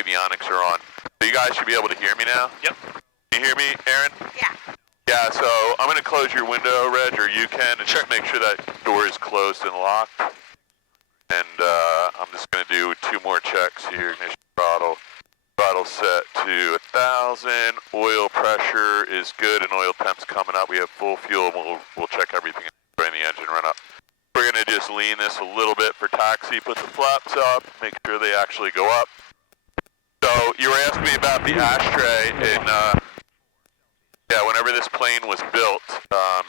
avionics are on. So you guys should be able to hear me now? Yep. Can you hear me, Aaron? Yeah. Yeah, so I'm going to close your window, Reg, or you can, and just make sure that door is closed and locked. And I'm just going to do 2 more checks here. Ignition throttle. Throttle set to 1,000. Oil pressure is good, and oil temp's coming up. We have full fuel, and we'll check everything and the engine run up. We're going to just lean this a little bit for taxi, put the flaps up, make sure they actually go up. So you were asking me about the ashtray in, yeah, whenever this plane was built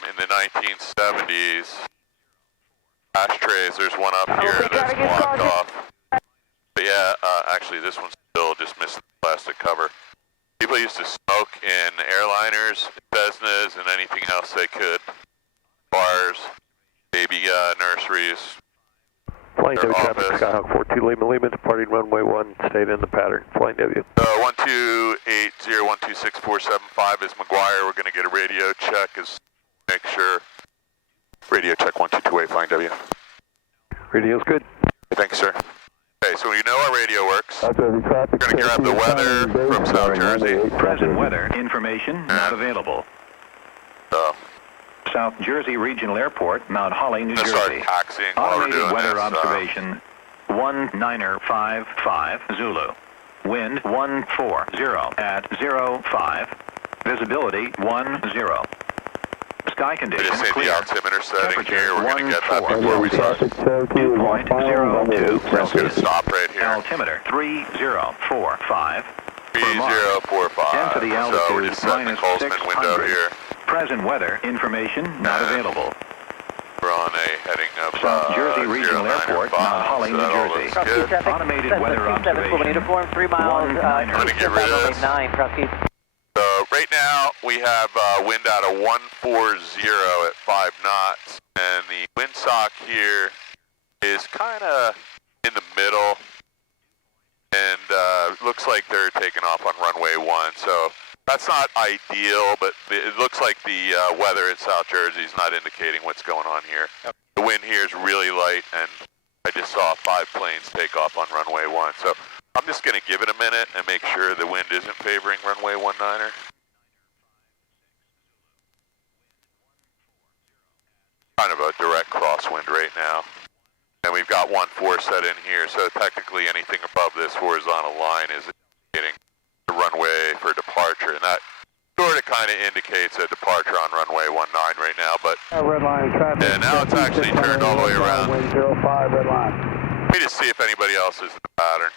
in the 1970s, ashtrays, there's one up here that's blocked off. But yeah, actually this one's still just missing the plastic cover. People used to smoke in airliners, Cessnas, and anything else they could. Bars, baby nurseries. Flying W traffic, Skyhawk 42 Lima, departing runway 1, stayed in the pattern. Flying W. 1280-126-475 is McGuire. We're going to get a radio check. Make sure. Radio check 1228, flying W. Radio's good. Thanks, sir. Okay, so you know our radio works. We're going to grab the weather from South Jersey. Present weather information not available. South Jersey Regional Airport, Mount Holly, New Jersey. Start taxiing while we're doing weather this. Observation 1955 Zulu. Wind 140 at 05. Visibility 10. Sky conditions just say clear. the altimeter setting here. We're going to get that 14. before we start. Dew point 02 We're just going to Celsius. stop right here. Altimeter 3045. 3045. Density So we're altitude just setting the minus Colesman window 600. here. Present weather information not available. We're on a heading of South Jersey Regional 095, Airport, Mount Holly, so New that all Jersey. looks good. Automated weather observation. Uniform 3 miles. I'm going to get rid of this. 9, Crosskeys. So right now we have wind out of 140 at 5 knots, and the windsock here is kind of in the middle, and looks like they're taking off on runway 1. So that's not ideal, but it looks like the weather in South Jersey is not indicating what's going on here. Yep. The wind here is really light, and I just saw 5 planes take off on runway 1. So I'm just going to give it a minute and make sure the wind isn't favoring runway 19er. Kind of a direct crosswind right now. And we've got 14 set in here, so technically anything above this horizontal line is indicating the runway for departure. And that sort of kind of indicates a departure on runway 19 right now, but Red line traffic. yeah, now it's actually turned all the way around. Wind 05, red line. Let me just see if anybody else is in the pattern.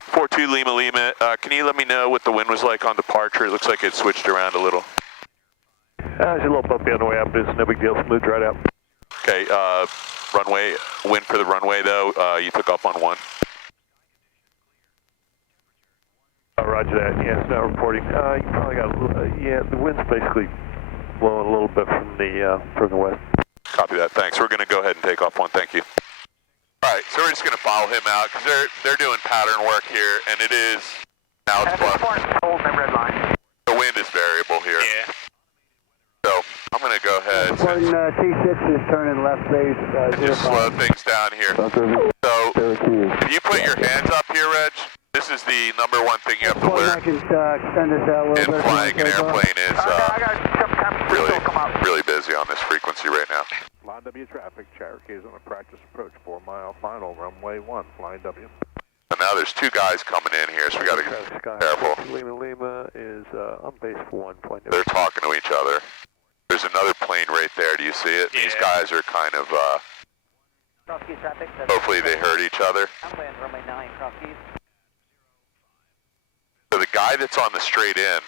42 Lima, can you let me know what the wind was like on departure? It looks like it switched around a little. It's a little bumpy on the way up, but it's no big deal. Smooth right out. Okay, runway, wind for the runway though, you took off on 1. Roger that. Yeah, it's now reporting. You probably got a little, yeah, the wind's basically blowing a little bit from the west. Copy that, thanks. We're going to go ahead and take off 1, thank you. All right, so we're just going to follow him out because they're doing pattern work here, and it is, now it's plus. Red line. The wind is variable here. Yeah. So I'm going to go ahead. T6 is turning left base. Just slow things down here. So if you put your hands up here, Reg, this is the number 1 thing you have to learn in flying an airplane is really busy on this frequency right now. Flying W traffic, Cherokee is on a practice approach, 4 mile final, runway 1, flying W. And now there's 2 guys coming in here, so we got to be careful. Lima is on base for 1. They're talking to each other. There's another plane right there. Do you see it? Yeah. These guys are kind of, hopefully they heard each other. Runway 9, Crosskeys. So the guy that's on the straight in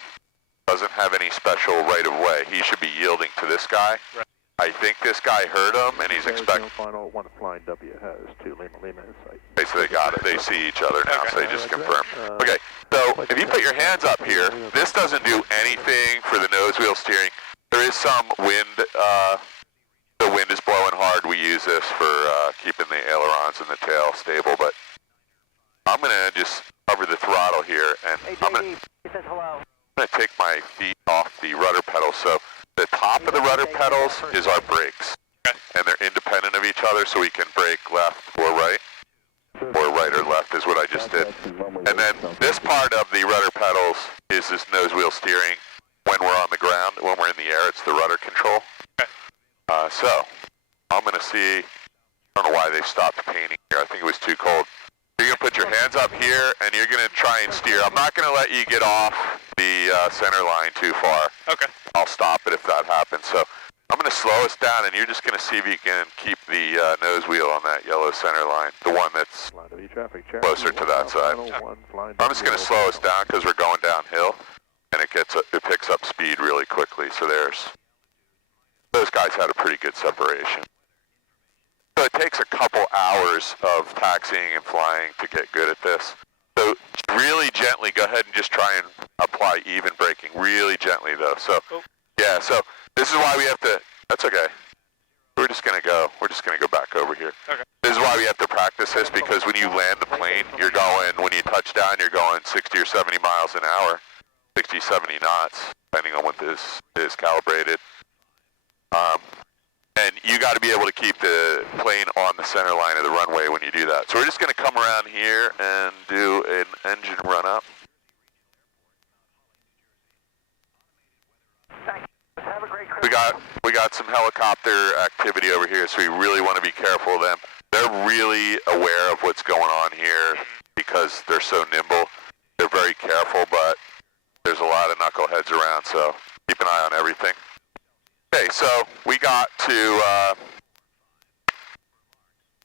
doesn't have any special right of way. He should be yielding to this guy. Right. I think this guy heard him, and he's expecting. Final 1 flying W has 2 Lima in sight. Okay, so they got it. They see each other now, Okay. so they just confirmed. Okay, so if you put your hands up here, this doesn't do anything for the nose wheel steering. There is some wind. The wind is blowing hard. We use this for keeping the ailerons and the tail stable, but I'm going to just cover the throttle here, and I'm going to take my feet off the rudder pedal. So the top of the rudder pedals is our brakes, and they're independent of each other, so we can brake left or right. or right or left is what I just did. And then this part of the rudder pedals is this nose wheel steering. When we're on the ground, when we're in the air, it's the rudder control. So I'm going to see, I don't know why they stopped painting here. I think it was too cold. You're going to put your hands up here and you're going to try and steer. I'm not going to let you get off the center line too far. Okay. I'll stop it if that happens. So I'm going to slow us down and you're just going to see if you can keep the nose wheel on that yellow center line, the one that's closer to that side. I'm just going to slow us down because we're going downhill and it picks up speed really quickly. So those guys had a pretty good separation. So it takes a couple hours of taxiing and flying to get good at this. So really gently, go ahead and just try and apply even braking. Really gently though. So yeah, so this is why we have to, that's okay. We're just gonna go back over here. Okay. This is why we have to practice this, because when you land the plane, when you touch down, you're going 60 or 70 miles an hour, 60, 70 knots, depending on what this is calibrated. And you got to be able to keep the plane on the center line of the runway when you do that. So we're just going to come around here and do an engine run up. We got some helicopter activity over here, so we really want to be careful of them. They're really aware of what's going on here because they're so nimble. They're very careful, but there's a lot of knuckleheads around, so keep an eye on everything. Okay, so we got to,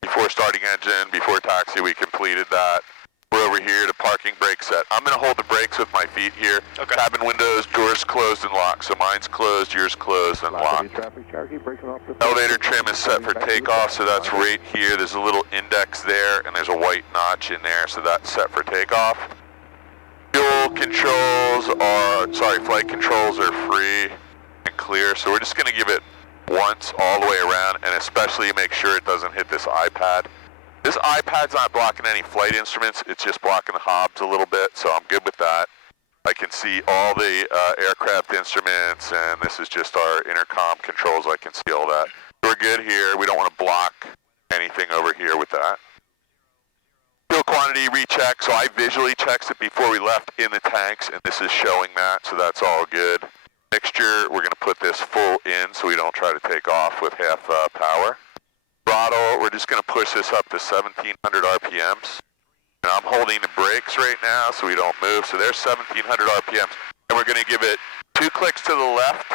before starting engine, before taxi, we completed that. We're over here to parking brake set. I'm going to hold the brakes with my feet here. Okay. Cabin windows, doors closed and locked. So mine's closed, yours closed and locked. Elevator trim is set for takeoff, so that's right here. There's a little index there, and there's a white notch in there, so that's set for takeoff. Flight controls are free and clear, so we're just going to give it once all the way around, and especially make sure it doesn't hit this iPad. This iPad's not blocking any flight instruments, it's just blocking the hobs a little bit, so I'm good with that. I can see all the aircraft instruments, and this is just our intercom controls. I can see all that. We're good here. We don't want to block anything over here with that. Fuel quantity recheck, so I visually checked it before we left in the tanks, and this is showing that, so that's all good. Mixture, we're going to put this full in so we don't try to take off with half power. Throttle, we're just going to push this up to 1,700 RPMs. And I'm holding the brakes right now so we don't move. So there's 1,700 RPMs. And we're going to give it 2 clicks to the left,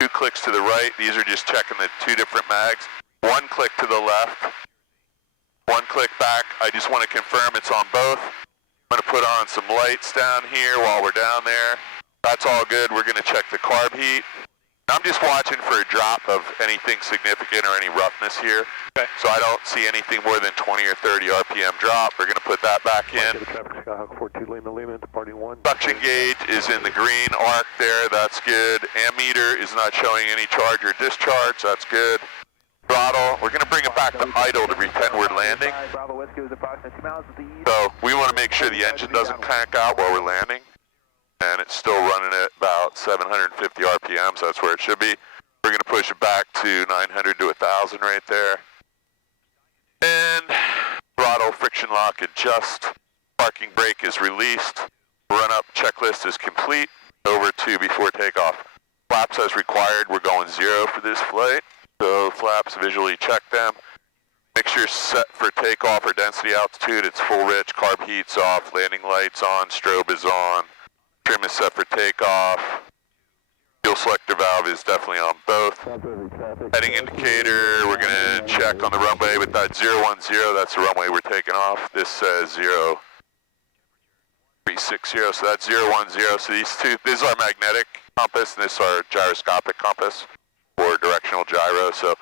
2 clicks to the right. These are just checking the 2 different mags. 1 click to the left, 1 click back. I just want to confirm it's on both. I'm going to put on some lights down here while we're down there. That's all good. We're going to check the carb heat. I'm just watching for a drop of anything significant or any roughness here. Okay. So I don't see anything more than 20 or 30 RPM drop. We're going to put that back in. Skyhawk 42 Lima, departing 1. Suction gauge is in the green arc there. That's good. Ammeter is not showing any charge or discharge. That's good. Throttle, we're going to bring it back to idle to pretend we're landing. So we want to make sure the engine doesn't crank out while we're landing. And it's still running at about 750 RPMs. That's where it should be. We're going to push it back to 900 to 1,000 right there. And throttle, friction lock adjust. Parking brake is released. Run up checklist is complete. Over to before takeoff. Flaps as required. We're going 0 for this flight. So flaps, visually check them. Mixture set for takeoff or density altitude. It's full rich. Carb heat's off. Landing lights on. Strobe is on. Trim is set for takeoff. Fuel selector valve is definitely on both. Heading indicator, we're going to check on the runway with that 010. That's the runway we're taking off. This says 0360, so that's 010. So these two, this is our magnetic compass, and this is our gyroscopic compass, or directional gyro. So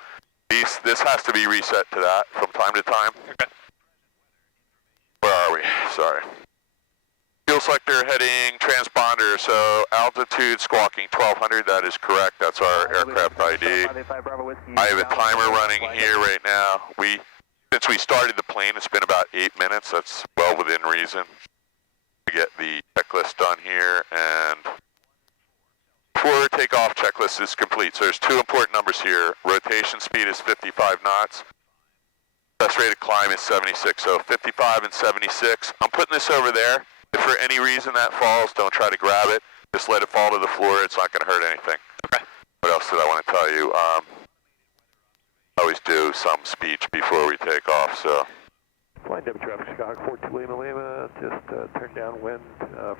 this has to be reset to that from time to time. Okay. Where are we? Sorry. Fuel selector, heading, transponder, so altitude squawking 1200, that is correct, that's our aircraft ID. I have a timer running here right now. Since we started the plane, it's been about 8 minutes, that's well within reason to get the checklist done here, and before takeoff checklist is complete. So there's 2 important numbers here. Rotation speed is 55 knots. Best rated climb is 76, so 55 and 76. I'm putting this over there. If for any reason that falls, don't try to grab it. Just let it fall to the floor. It's not going to hurt anything. Okay. What else did I want to tell you? I always do some speech before we take off, so. Flying W traffic, Skyhawk 42 Lima, just turn down wind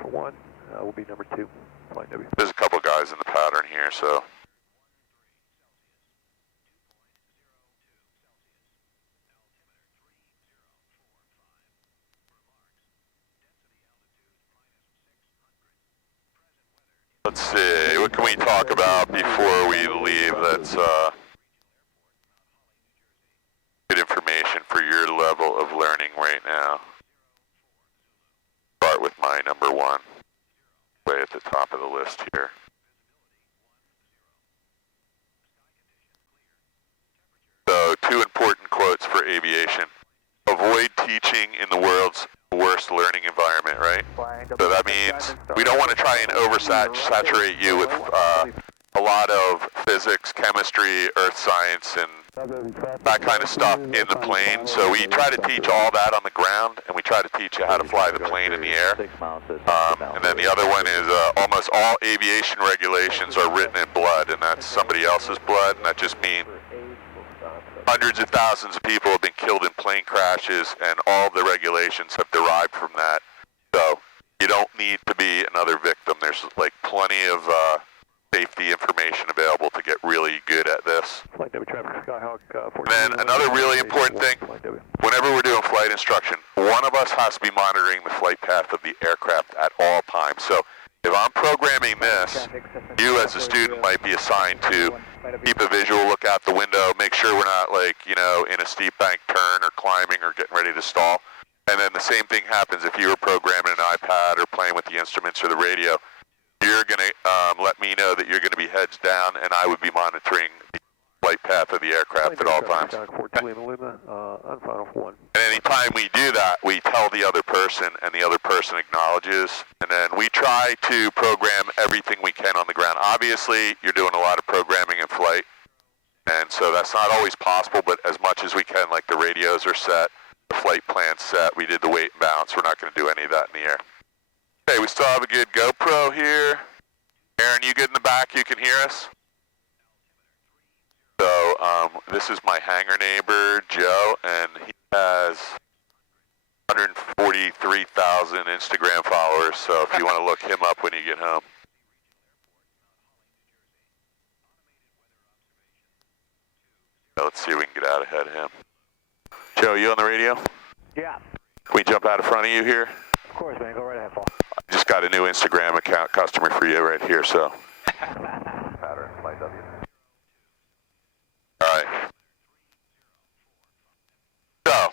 for 1, will be number 2, Flying W. There's a couple guys in the pattern here, so. Let's see, what can we talk about before we leave that's good information for your level of learning right now? Start with my number 1, way at the top of the list here. So, 2 important quotes for aviation. Avoid teaching in the world's worst learning environment, right? So that means we don't want to try and oversaturate you with a lot of physics, chemistry, earth science, and that kind of stuff in the plane. So we try to teach all that on the ground, and we try to teach you how to fly the plane in the air. And then the other one is almost all aviation regulations are written in blood, and that's somebody else's blood, and that just means hundreds of thousands of people have been killed in plane crashes, and all the regulations have derived from that. So you don't need to be another victim. There's like plenty of safety information available to get really good at this. Flight W traffic, Skyhawk 42. And then another really important thing, whenever we're doing flight instruction, one of us has to be monitoring the flight path of the aircraft at all times. So if I'm programming this, you as a student might be assigned to keep a visual look out the window, make sure we're not like, you know, in a steep bank turn or climbing or getting ready to stall. And then the same thing happens if you were programming an iPad or playing with the instruments or the radio. You're going to let me know that you're going to be heads down, and I would be monitoring the flight path of the aircraft at all times. And anytime we do that, we tell the other person, and the other person acknowledges, and then we try to program everything we can on the ground. Obviously, you're doing a lot of programming in flight, and so that's not always possible, but as much as we can, like the radios are set, the flight plan's set, we did the weight and balance, we're not going to do any of that in the air. Okay, we still have a good GoPro here. Aaron, you good in the back? You can hear us? So, this is my hangar neighbor, Joe, and he has 143,000 Instagram followers, so if you want to look him up when you get home. Let's see if we can get out ahead of him. Joe, you on the radio? Yeah. Can we jump out in front of you here? Of course, man. Go right ahead, Paul. I just got a new Instagram account customer for you right here, so. Pattern, flight W. All right. So,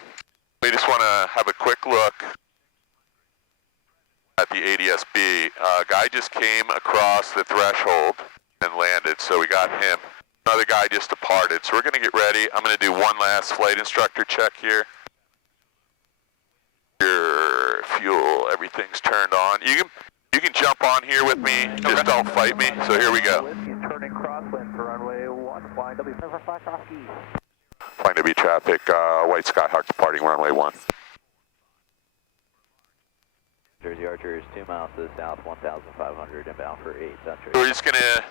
we just want to have a quick look at the ADS-B. Guy just came across the threshold and landed, so we got him. Another guy just departed, so we're going to get ready. I'm going to do one last flight instructor check here. Your fuel, everything's turned on. You can jump on here with me, just don't fight me. So here we go. Turning crosswind for runway 1, flying W. Flying W traffic, White Skyhawk departing runway 1. Jersey Archer is 2 miles to the south, 1,500 inbound for 8. So we're just gonna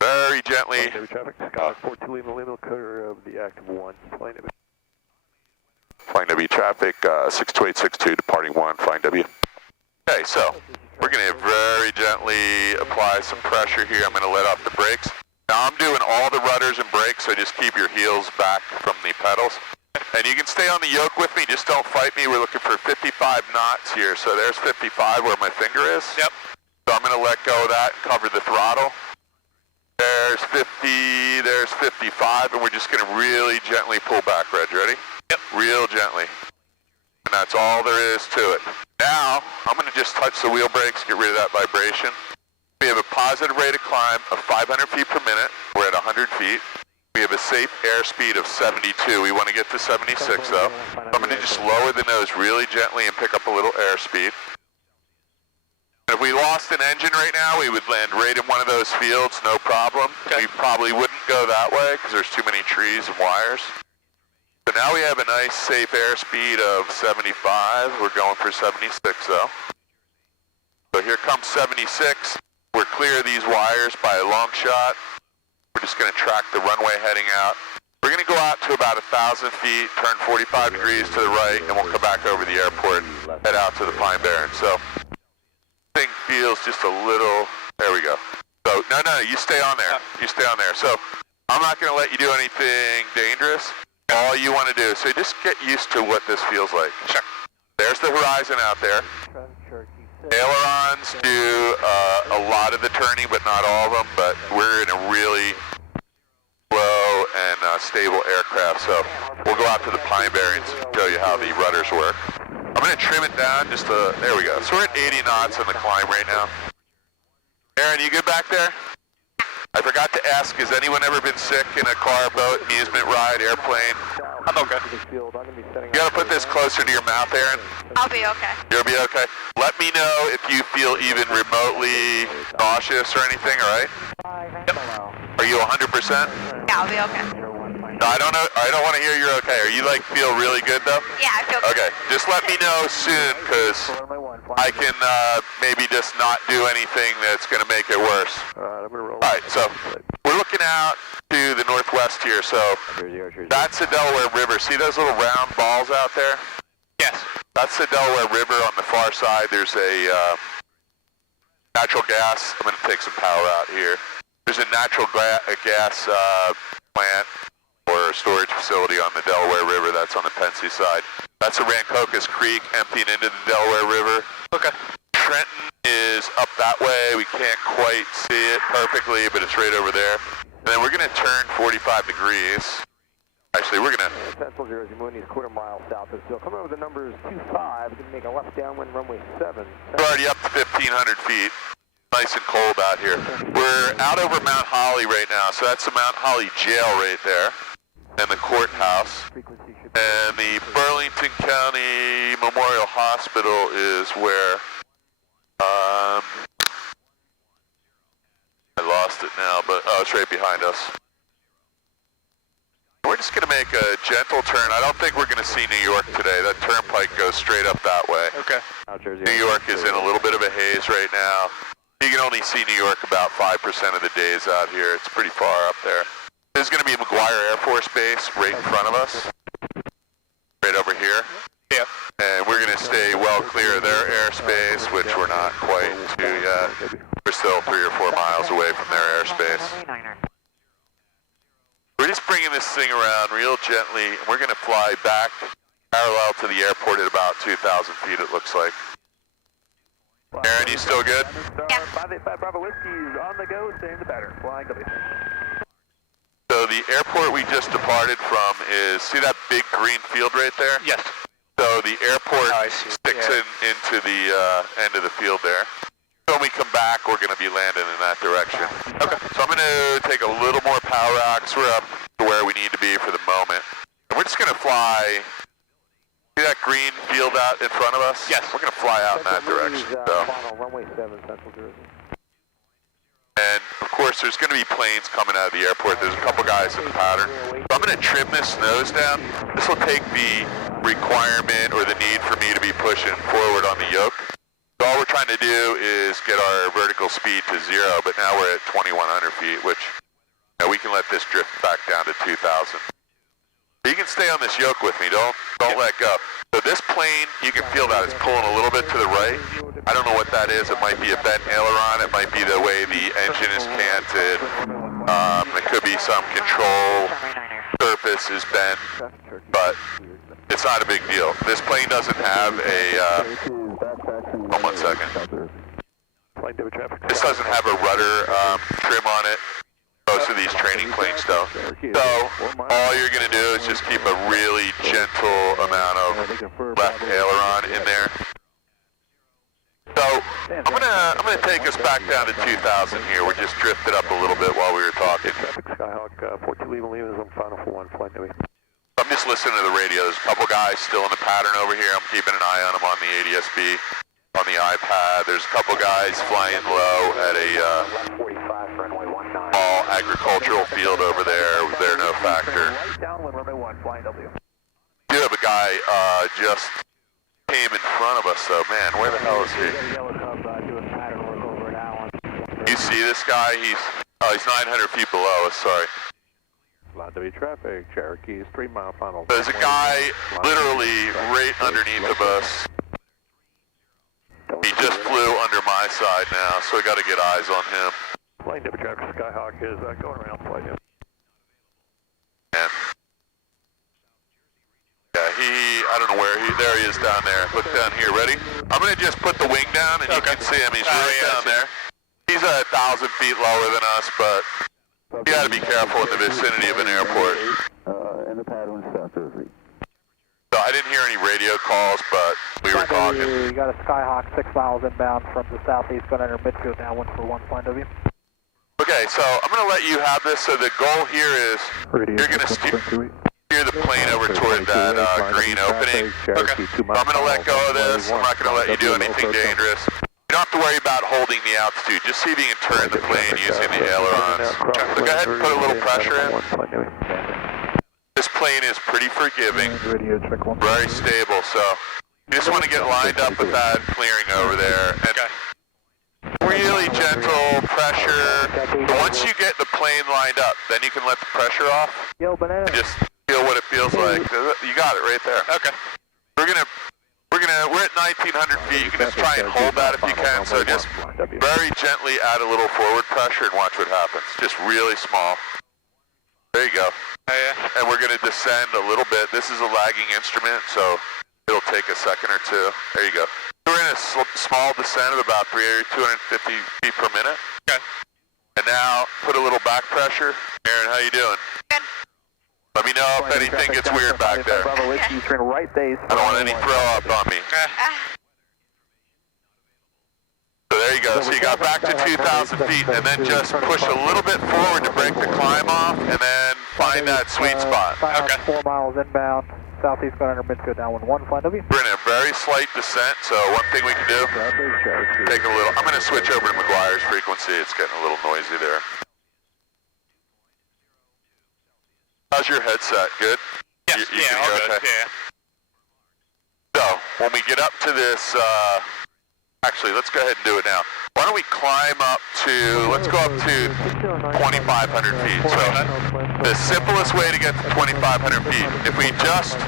very gently. Traffic, Skyhawk 42 Lima, clear of the active 1, flying W. Flying W traffic, 62862 departing 1, flying W. Okay, so we're going to very gently apply some pressure here. I'm going to let off the brakes. Now I'm doing all the rudders and brakes, so just keep your heels back from the pedals. And you can stay on the yoke with me, just don't fight me. We're looking for 55 knots here. So there's 55 where my finger is. Yep. So I'm going to let go of that and cover the throttle. There's 50, there's 55, and we're just going to really gently pull back, Reg. Ready? Yep. Real gently. And that's all there is to it. Now, I'm going to just touch the wheel brakes, get rid of that vibration. We have a positive rate of climb of 500 feet per minute. We're at 100 feet. We have a safe airspeed of 72. We want to get to 76 though. I'm going to just lower the nose really gently and pick up a little airspeed. If we lost an engine right now, we would land right in one of those fields, no problem. Okay. We probably wouldn't go that way because there's too many trees and wires. So now we have a nice safe airspeed of 75. We're going for 76 though. So here comes 76. We're clear of these wires by a long shot. We're just going to track the runway heading out. We're going to go out to about 1,000 feet, turn 45 degrees to the right, and we'll come back over the airport, head out to the Pine Barrens. So thing feels just a little, there we go. So, no, you stay on there. You stay on there. So I'm not going to let you do anything dangerous. All you want to do, so just get used to what this feels like. Sure. There's the horizon out there. Ailerons do a lot of the turning, but not all of them, but we're in a really slow and stable aircraft, so we'll go out to the Pine Barrens and show you how the rudders work. I'm going to trim it down just to, there we go. So we're at 80 knots on the climb right now. Aaron, you good back there? I forgot to ask, has anyone ever been sick in a car, boat, amusement ride, airplane? I'm okay. You gotta put this closer to your mouth, Aaron. I'll be okay. You'll be okay. Let me know if you feel even remotely nauseous or anything, all right? Yep. Are you 100%? Yeah, I'll be okay. No, I don't know. I don't want to hear you're okay. Are you feel really good though? Yeah, I feel good. Okay. Just let me know soon, because I can maybe just not do anything that's going to make it worse. All right. So we're looking out to the northwest here. So that's the Delaware River. See those little round balls out there? Yes. That's the Delaware River. On the far side, there's a natural gas. I'm going to take some power out here. There's a natural gas plant or storage facility on the Delaware River. That's on the Pensy side. That's the Rancocas Creek emptying into the Delaware River. Okay. Trenton is up that way. We can't quite see it perfectly, but it's right over there. And then we're going to turn 45 degrees. Actually, we're going to... Central Jersey, Mooney's quarter-mile south of Still. Coming over the numbers 25, going to make a left downwind runway 7. We're already up to 1,500 feet. Nice and cold out here. We're out over Mount Holly right now, so that's the Mount Holly jail right there, and the courthouse. And the Burlington County Memorial Hospital is where, I lost it now, but, oh, it's right behind us. We're just going to make a gentle turn. I don't think we're going to see New York today. That turnpike goes straight up that way. Okay. New York is in a little bit of a haze right now. You can only see New York about 5% of the days out here. It's pretty far up there. There's going to be McGuire Air Force Base right in front of us. Right over here. Yeah. And we're going to stay well clear of their airspace, which we're not quite to yet. We're still 3 or 4 miles away from their airspace. We're just bringing this thing around real gently. And we're going to fly back parallel to the airport at about 2,000 feet, it looks like. Aaron, you still good? Yeah. Bravo Whiskey is on the go, staying the pattern. Flying W. So the airport we just departed from is, see that big green field right there? Yes. So the airport sticks into the end of the field there. So when we come back, we're going to be landing in that direction. Okay. So I'm going to take a little more power out because we're up to where we need to be for the moment. And we're just going to fly. See that green field out in front of us? Yes. We're going to fly out in that direction. So. Runway 7, Central Jersey. And of course, there's going to be planes coming out of the airport. There's a couple guys in the pattern. So I'm going to trim this nose down. This will take the requirement or the need for me to be pushing forward on the yoke. So all we're trying to do is get our vertical speed to 0, but now we're at 2,100 feet, which we can let this drift back down to 2,000. You can stay on this yoke with me. Don't let go. So this plane, you can feel that it's pulling a little bit to the right. I don't know what that is. It might be a bent aileron. It might be the way the engine is canted. It could be some control surface is bent, but it's not a big deal. This plane doesn't have a, one second. This doesn't have a rudder trim on it. Most of these training planes don't. So all you're going to do is just keep a really gentle amount of left aileron in there. So I'm gonna take us back down to 2,000 here. We just drifted up a little bit while we were talking. Skyhawk 42 leaving is on final for 1 flight Navy. I'm just listening to the radio. There's a couple guys still in the pattern over here. I'm keeping an eye on them on the ADSB, on the iPad. There's a couple guys flying low at a small agricultural field over there. They're no factor. guy just came in front of us, so man, where the hell is he? You see this guy? He's 900 feet below us, sorry. Flying W traffic, Cherokee is 3 mile final. There's a guy literally right underneath of us. He just flew under my side now, so we got to get eyes on him. Flying W traffic, Skyhawk is going around flight. And yeah, I don't know where there he is down there. Look down here, ready? I'm going to just put the wing down and you can see him. He's right down there. He's 1,000 feet lower than us, but you got to be careful in the vicinity of an airport. And the pad 1 south of the So I didn't hear any radio calls, but we were talking. You got a Skyhawk 6 miles inbound from the southeast going under Medford now, 141 Flying W. Okay, so I'm going to let you have this. So the goal here is you're going to steer the plane over toward that green opening. Okay. I'm going to let go of this. I'm not going to let you do anything dangerous. You don't have to worry about holding the altitude. Just see if you can turn the plane using the ailerons. So go ahead and put a little pressure in. This plane is pretty forgiving, very stable, so you just want to get lined up with that clearing over there. And really gentle pressure. Once you get the plane lined up, then you can let the pressure off. And just feel what it feels like. You got it right there. Okay. We're at 1,900 feet. You can just try and hold that if you can. So just very gently add a little forward pressure and watch what happens. Just really small. There you go. And we're going to descend a little bit. This is a lagging instrument, so it'll take a second or two. There you go. We're in a small descent of about 250 feet per minute. Okay. And now put a little back pressure. Aaron, how you doing? Good. Let me know if anything gets weird back there. I don't want any throw up on me. So there you go. So you got back to 2,000 feet and then just push a little bit forward to break the climb off and then find that sweet spot. Okay. 4 miles inbound, southeast going under Midfield down 11 Flying W. We're in a very slight descent, so one thing we can do, take a little, I'm going to switch over to McGuire's frequency. It's getting a little noisy there. How's your headset? Good? Yes, all good, yeah. So, when we get up to this, actually, let's go ahead and do it now. Why don't we climb up to, let's go up to 2,500 feet. So, the simplest way to get to 2,500 feet, if we just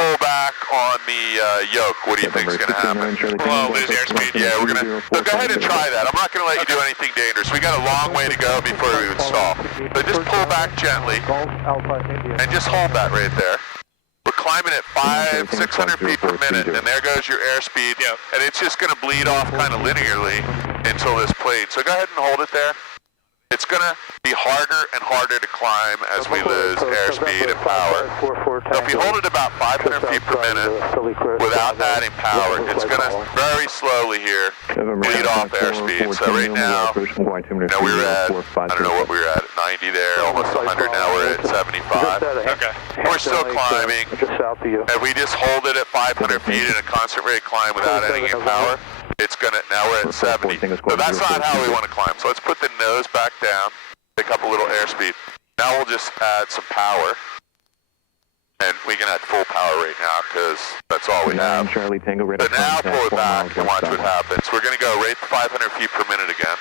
pull back on the yoke, what do you think is going to happen? We'll lose airspeed. Yeah, we're going to, so go ahead and try that. I'm not going to let you do anything dangerous. We got a long way to go before we would stall. But just pull back gently and just hold that right there. We're climbing at 600 feet per minute, and there goes your airspeed, and it's just going to bleed off kind of linearly until this plane. So go ahead and hold it there. It's going to be harder and harder to climb as we lose airspeed and power. So if you hold it about 500 feet per minute without adding power, it's going to very slowly here bleed off airspeed. So right now, we were at, I don't know what we were at 90 there, almost 100, now we're at 75. Okay. We're still climbing. If we just hold it at 500 feet in a constant rate climb without adding in power, it's gonna, now we're at 70. So that's not how we want to climb. So let's put the nose back down, pick up a little airspeed. Now we'll just add some power. And we can add full power right now because that's all we have. So now pull it back and watch what happens. We're going to go right to 500 feet per minute again.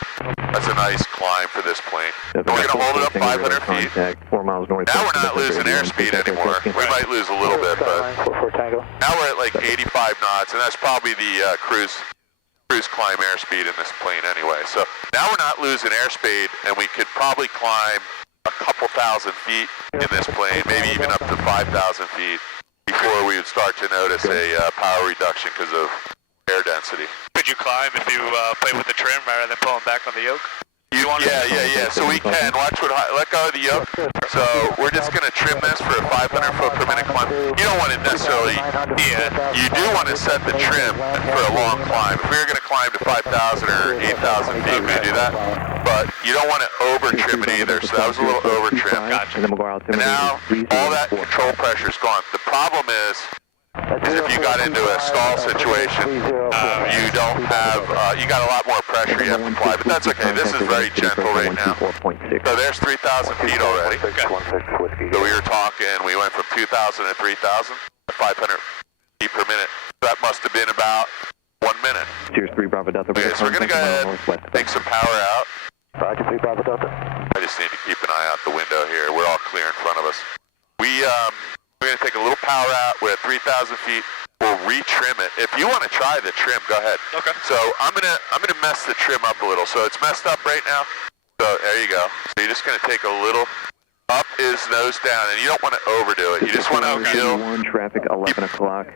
That's a nice climb for this plane. And we're going to hold it up 500 feet. Now we're not losing airspeed anymore. We might lose a little bit, but now we're at like 85 knots, and that's probably the cruise climb airspeed in this plane anyway. So now we're not losing airspeed, and we could probably climb a couple thousand feet in this plane, maybe even up to 5,000 feet before we would start to notice a power reduction because of air density. Could you climb if you play with the trim rather than pulling back on the yoke? Yeah. So we can. Watch what, let go of the yoke. So we're just going to trim this for a 500 foot per minute climb. You don't want to necessarily, you do want to set the trim for a long climb. If we were going to climb to 5,000 or 8,000 feet, we do that. But you don't want to over trim it either. So that was a little over trim. Gotcha. And now all that control pressure is gone. The problem is if you got into a stall situation, you don't have, you got a lot more pressure you have to apply, but that's okay. This is very gentle right now. So there's 3,000 feet already. Okay. So we were talking, we went from 2,000 to 3,000. 500 feet per minute. That must have been about 1 minute. Steers 3 Bravo Delta. Okay, so we're going to go ahead and take some power out. Roger, 3 Bravo Delta. I just need to keep an eye out the window here. We're all clear in front of us. We're going to take a little power out. We're at 3,000 feet. We'll retrim it. If you want to try the trim, go ahead. Okay. So I'm gonna mess the trim up a little. So it's messed up right now. So there you go. So you're just gonna take a little up is nose down, and you don't want to overdo it. You just want to feel. 1 traffic, 11 o'clock,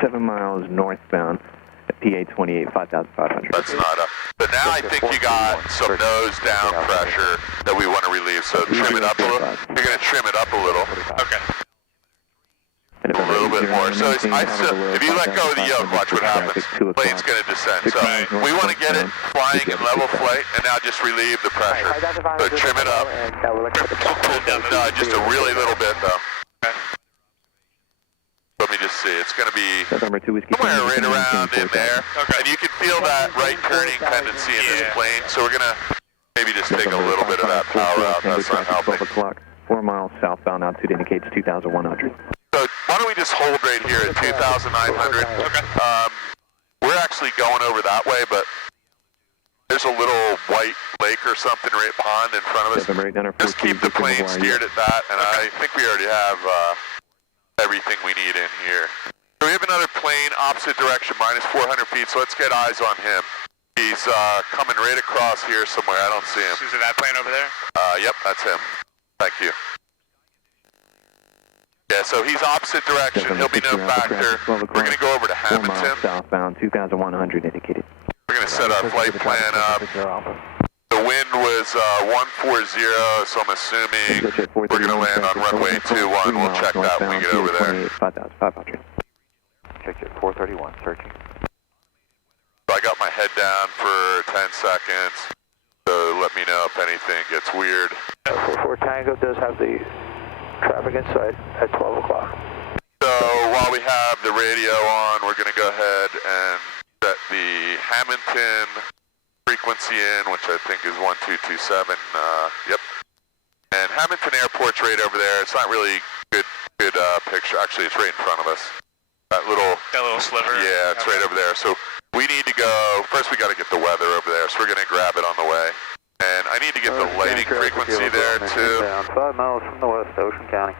7 miles northbound. PA 28, 5,500. That's not up. But now I think you got some nose down pressure that we want to relieve. So trim it up a little. You're gonna trim it up a little. Okay. A little bit more. So if you let go of the yoke, watch what happens. Plane's going to descend. So we want to get it flying in level flight, and now just relieve the pressure. So trim it up. No, just a really little bit, though. Let me just see. It's going to be somewhere right around in there. And you can feel that right turning tendency in this plane. So we're going to maybe just take a little bit of that power out. That's not helping. 4 miles southbound, altitude indicates 2,100. So why don't we just hold right here at 2,900? Okay. We're actually going over that way, but there's a little white lake or something, right, pond in front of us. Just keep the plane steered at that, and I think we already have everything we need in here. So we have another plane, opposite direction, minus 400 feet, so let's get eyes on him. He's coming right across here somewhere. I don't see him. Is it that plane over there? Yep, that's him. Thank you. Yeah, so he's opposite direction. He'll be no factor. We're going to go over to Hammonton. Southbound, 2,100 indicated. We're going to set our flight plan up. The wind was 140, so I'm assuming we're going to land on runway 21. We'll check that when we get over there. 5,500. Check it, 431, searching. So I got my head down for 10 seconds, so let me know if anything gets weird. 44 Tango does have the traffic inside at 12 o'clock. So while we have the radio on, we're going to go ahead and set the Hammonton frequency in, which I think is 1227. Yep. And Hammonton Airport's right over there. It's not really good picture. Actually, it's right in front of us. That little sliver. Yeah, it's right over there. So we need to go. First, we got to get the weather over there. So we're going to grab it on the way. And I need to get the lighting frequency there too. 5 miles from the west, Ocean County.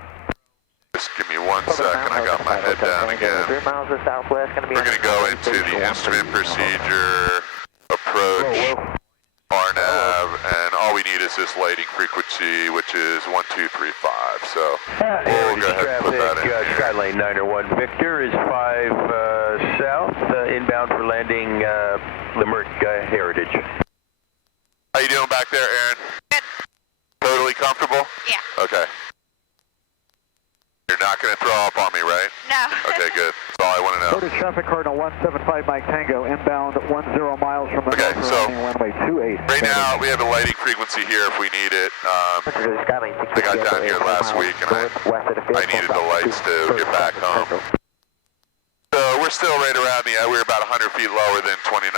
Just give me 1 second. I got my head down again. 3 miles to southwest. We're going to go into the instrument procedure, approach, RNAV, and all we need is this lighting frequency, which is 1235. So we'll go ahead and put that in here. Skylane 901 Victor is 5 south, inbound for landing Limerick Heritage. How you doing back there, Aaron? Good. Totally comfortable? Yeah. Okay. You're not going to throw up on me, right? No. Okay, good. That's all I want to know. Go to traffic cardinal 175 Mike Tango, inbound 10 miles from the Okay, so runway 28. right now we have a lighting frequency here if we need it. I got down here last week and I needed the lights to get back home. So we're still right around we're about 100 feet lower than 2,900.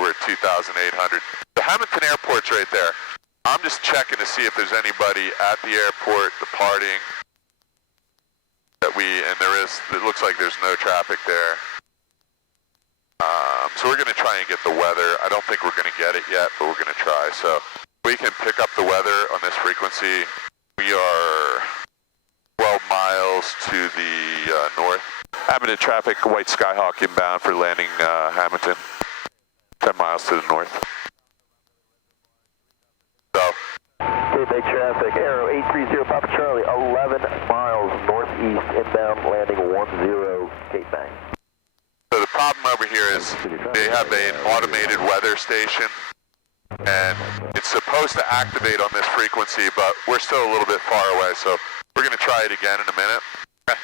We're at 2,800. The Hammonton Airport's right there. I'm just checking to see if there's anybody at the airport departing. And it looks like there's no traffic there. So we're going to try and get the weather. I don't think we're going to get it yet, but we're going to try. So we can pick up the weather on this frequency. We are 12 miles to the north. Hammonton traffic, white Skyhawk inbound for landing Hammonton. 10 miles to the north. So. Bay traffic, Arrow 830 Papa Charlie, 11 miles northeast, inbound landing 10 Cape Bang. So the problem over here is they have an automated weather station, and it's supposed to activate on this frequency, but we're still a little bit far away, so we're going to try it again in a minute. Okay.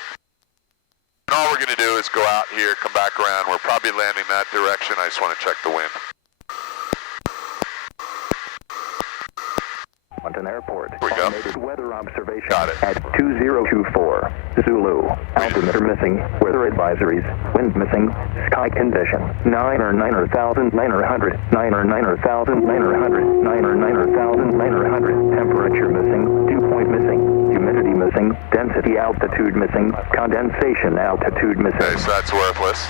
And all we're going to do is go out here, come back around. We're probably landing that direction. I just want to check the wind. Hammonton Airport. Here we go. Weather observation. Got it. At 2024. Zulu. Altimeter missing. Weather advisories. Wind missing. Sky condition. 9,900,000. 900. 9,900,000. 900. 9,900,000. 900. Temperature missing. Dew point missing. humidity missing, density altitude missing, condensation altitude missing. Okay, so that's worthless.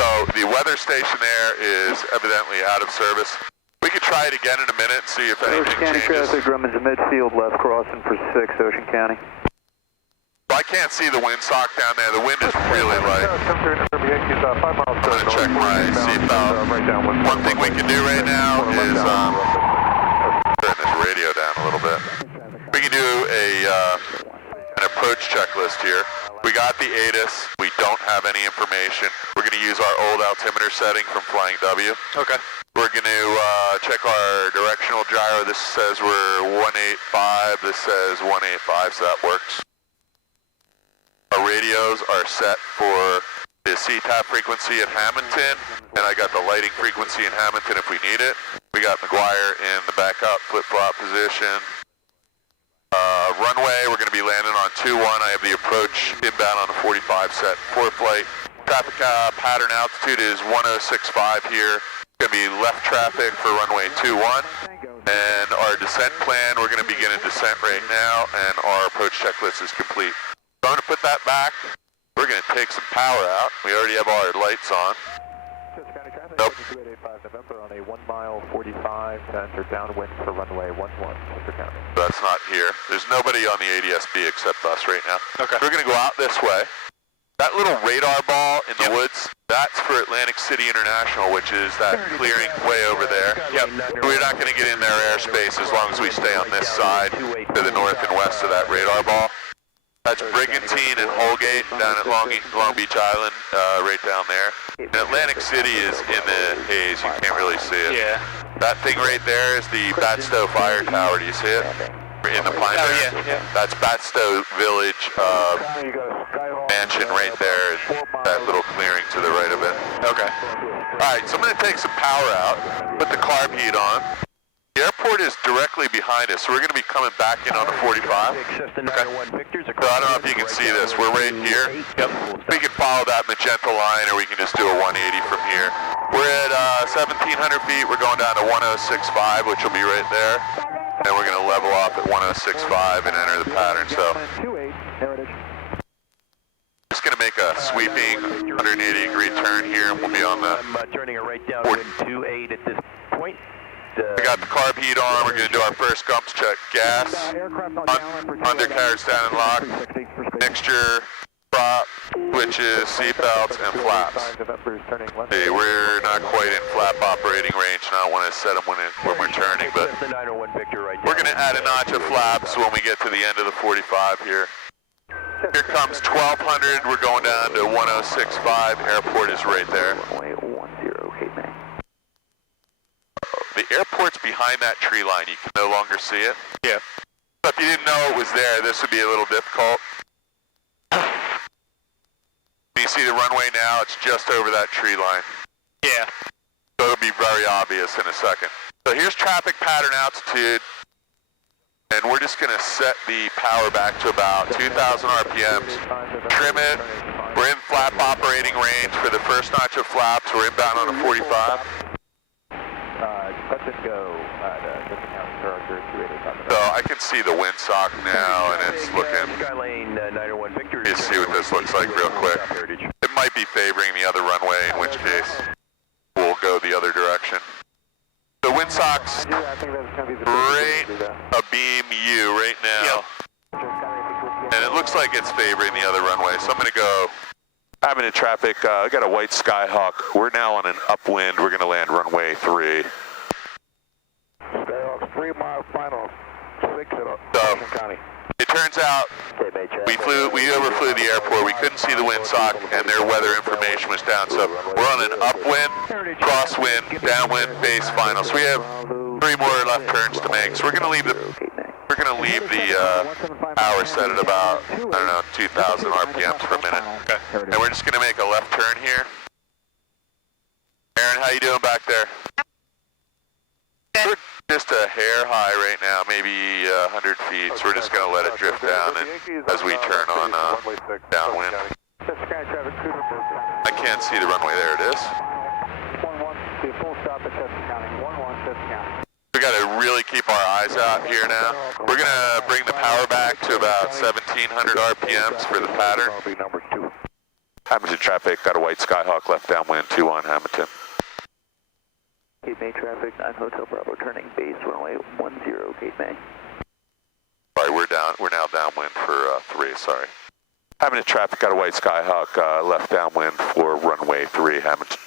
So the weather station there is evidently out of service. We could try it again in a minute and see if anything changes. traffic, Grumman's midfield, left crossing for 6, Ocean County. I can't see the windsock down there. The wind is really light. I'm going to check my seatbelt. One thing we can do right now is turn this radio down a little bit. We can do an approach checklist here. We got the ATIS. We don't have any information. We're going to use our old altimeter setting from Flying W. Okay. We're going to check our directional gyro. This says we're 185. This says 185, so that works. Our radios are set for the CTAP frequency at Hammonton, and I got the lighting frequency in Hammonton if we need it. We got McGuire in the backup flip-flop position. Runway, we're going to be landing on 21. I have the approach inbound on the 45 set for flight. Traffic pattern altitude is 1065 here. Going to be left traffic for runway 21. And our descent plan, we're going to begin a descent right now, and our approach checklist is complete. So I'm going to put that back. We're going to take some power out. We already have all our lights on. Nope. November on a 1 mile 45 to enter downwind for runway 11, Chester County. That's not here. There's nobody on the ADSB except us right now. Okay. We're going to go out this way. That little radar ball in the woods, that's for Atlantic City International, which is that clearing way over there. Yep. We're not going to get in their airspace as long as we stay on this side to the north and west of that radar ball. That's Brigantine and Holgate down at Long Beach Island, right down there. And Atlantic City is in the haze. You can't really see it. Yeah. That thing right there is the Batstow Fire Tower. Do you see it? In the pine there? Oh, yeah. That's Batstow Village mansion right there. That little clearing to the right of it. Okay. All right, so I'm going to take some power out, put the carb heat on. The airport is directly behind us, so we're going to be coming back in on the 45. Okay. So I don't know if you can see this. We're right here. Yep. We can follow that magenta line, or we can just do a 180 from here. We're at 1,700 feet. We're going down to 1065, which will be right there. And we're going to level off at 1065 and enter the pattern. So just going to make a sweeping 180-degree turn here, and we'll be on the... I'm turning it right down to 28 at this point. We got the carb heat on. We're going to do our first gumps check. Gas, undercarriage down and locked, mixture, prop, switches, seatbelts, and flaps. Hey, we're not quite in flap operating range, and I don't want to set them when we're turning, but we're going to add a notch of flaps when we get to the end of the 45 here. Here comes 1200. We're going down to 1065. Airport is right there. The airport's behind that tree line. You can no longer see it. Yeah. So if you didn't know it was there, this would be a little difficult. You see the runway now, it's just over that tree line. Yeah. So it'll be very obvious in a second. So here's traffic pattern altitude. And we're just going to set the power back to about 2,000 RPMs. Trim it. We're in flap operating range for the first notch of flaps. We're inbound on a 45. So I can see the windsock now, and it's looking... You see what this looks like real quick. It might be favoring the other runway, in which case we'll go the other direction. The windsock's right abeam you right now. Yep. And it looks like it's favoring the other runway, so I'm going to go... I'm in traffic. I got a white Skyhawk. We're now on an upwind. We're going to land runway 3. Skyhawk 3 mile final, 6 at Ocean County. It turns out we overflew the airport. We couldn't see the windsock, and their weather information was down. So we're on an upwind, crosswind, downwind, base final. So we have 3 more left turns to make. So we're going to leave the power set at about 2,000 RPMs per minute. Okay. And we're just going to make a left turn here. Aaron, how you doing back there? We're just a hair high right now, maybe 100 feet, so we're just going to let it drift down and as we turn on downwind. I can't see the runway. There it is. We got to really keep our eyes out here now. We're going to bring the power back to about 1,700 RPMs for the pattern. That'll be number 2. Hammonton traffic, got a white Skyhawk left downwind 21 Hammonton. Cape May traffic, 9 Hotel Bravo, turning base runway 10, Cape May. Sorry, we're now downwind for 3, sorry. Hammonton traffic, got a white Skyhawk left downwind for runway 3 Hammonton.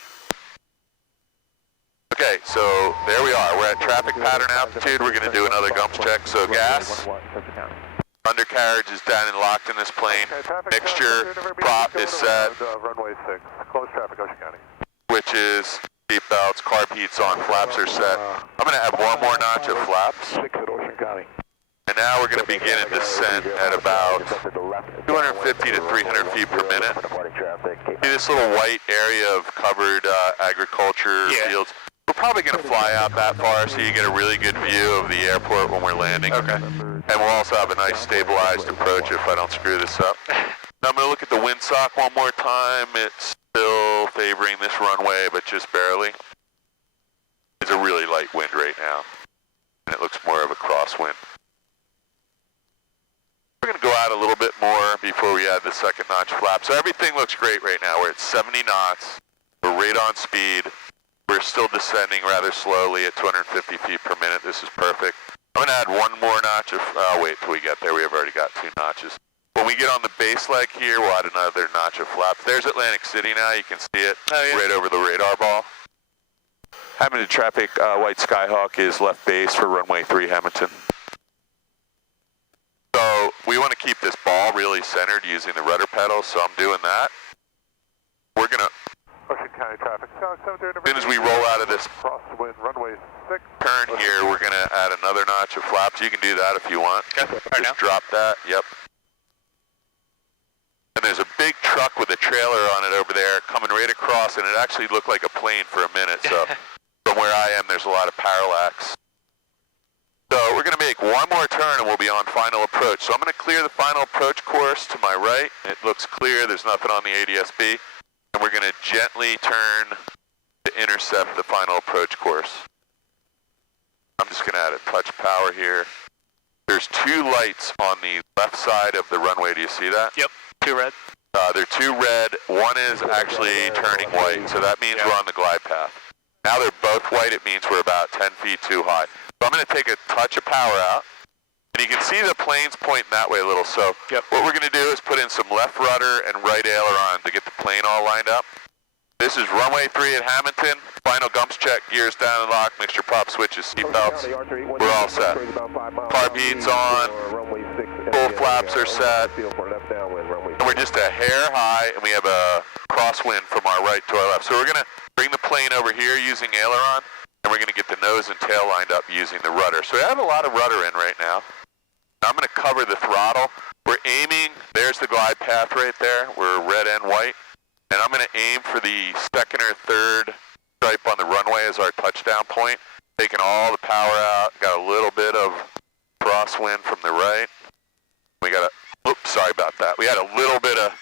Okay, so there we are. We're at traffic pattern altitude. We're going to do another gumps check. So gas, undercarriage is down and locked in this plane. Mixture, prop is set. Runway 6, close traffic, Ocean County. Which is seat belts, carb heat's on, flaps are set. I'm going to add one more notch of flaps. 6 at Ocean County. And now we're going to begin a descent at about 250 to 300 feet per minute. See this little white area of covered agriculture fields? We're probably going to fly out that far so you get a really good view of the airport when we're landing. Okay. And we'll also have a nice stabilized approach if I don't screw this up. Now I'm going to look at the windsock one more time. It's still favoring this runway, but just barely. It's a really light wind right now, and it looks more of a crosswind. We're going to go out a little bit more before we add the second notch flap. So everything looks great right now. We're at 70 knots. We're right on speed. We're still descending rather slowly at 250 feet per minute. This is perfect. I'm going to add one more notch of, wait till we get there. We have already got 2 notches. When we get on the base leg here, we'll add another notch of flaps. There's Atlantic City now. You can see it right over the radar ball. Hammonton traffic, white Skyhawk is left base for runway 3 Hammonton. So we want to keep this ball really centered using the rudder pedal, so I'm doing that. We're going to, Ocean County traffic. as soon as we roll out of this Crosswind, runway 6. turn here, we're going to add another notch of flaps. You can do that if you want. Okay, right now. Drop that, yep. And there's a big truck with a trailer on it over there coming right across, and it actually looked like a plane for a minute, so from where I am, there's a lot of parallax. So we're going to make one more turn and we'll be on final approach. So I'm going to clear the final approach course to my right. It looks clear, there's nothing on the ADS-B. And we're going to gently turn to intercept the final approach course. I'm just going to add a touch of power here. There's 2 lights on the left side of the runway. Do you see that? Yep, 2 red. They're 2 red. One is actually turning white, so that means we're on the glide path. Now they're both white. It means we're about 10 feet too high. So I'm going to take a touch of power out. And you can see the plane's pointing that way a little. So what we're going to do is put in some left rudder and right aileron to get the plane all lined up. This is runway 3 at Hammonton. Final gumps check, gears down and locked, mixture prop switches, seatbelts. We're all set. Carb heat's on, full flaps are set. And we're just a hair high and we have a crosswind from our right to our left. So we're going to bring the plane over here using aileron and we're going to get the nose and tail lined up using the rudder. So we have a lot of rudder in right now. I'm going to cover the throttle. We're aiming, there's the glide path right there. We're red and white. And I'm going to aim for the second or third stripe on the runway as our touchdown point. Taking all the power out. Got a little bit of crosswind from the right. We got a, oops, sorry about that. We had a little bit of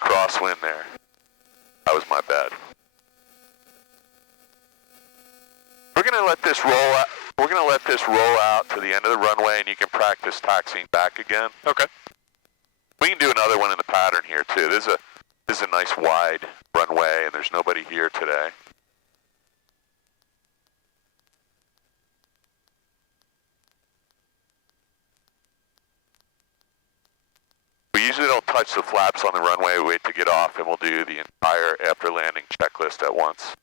crosswind there. That was my bad. We're going to let this roll out. We're going to let this roll out to the end of the runway, and you can practice taxiing back again. Okay. We can do another one in the pattern here too. This is a nice wide runway, and there's nobody here today. We usually don't touch the flaps on the runway. We wait to get off, and we'll do the entire after landing checklist at once.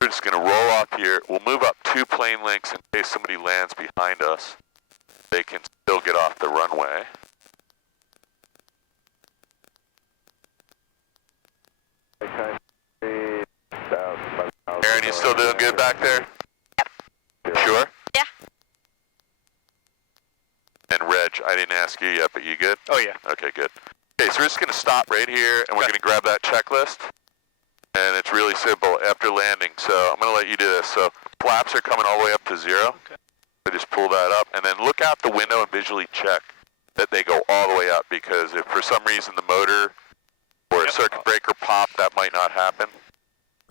We're just going to roll off here. We'll move up 2 plane lengths in case somebody lands behind us. They can still get off the runway. Aaron, you still doing good back there? Yep. Sure? Yeah. And Reg, I didn't ask you yet, but you good? Oh yeah. Okay, good. Okay, so we're just going to stop right here, and we're going to grab that checklist. And it's really simple after landing. So I'm going to let you do this. So flaps are coming all the way up to 0. Okay. So just pull that up, and then look out the window and visually check that they go all the way up, because if for some reason the motor or a circuit breaker pop, that might not happen.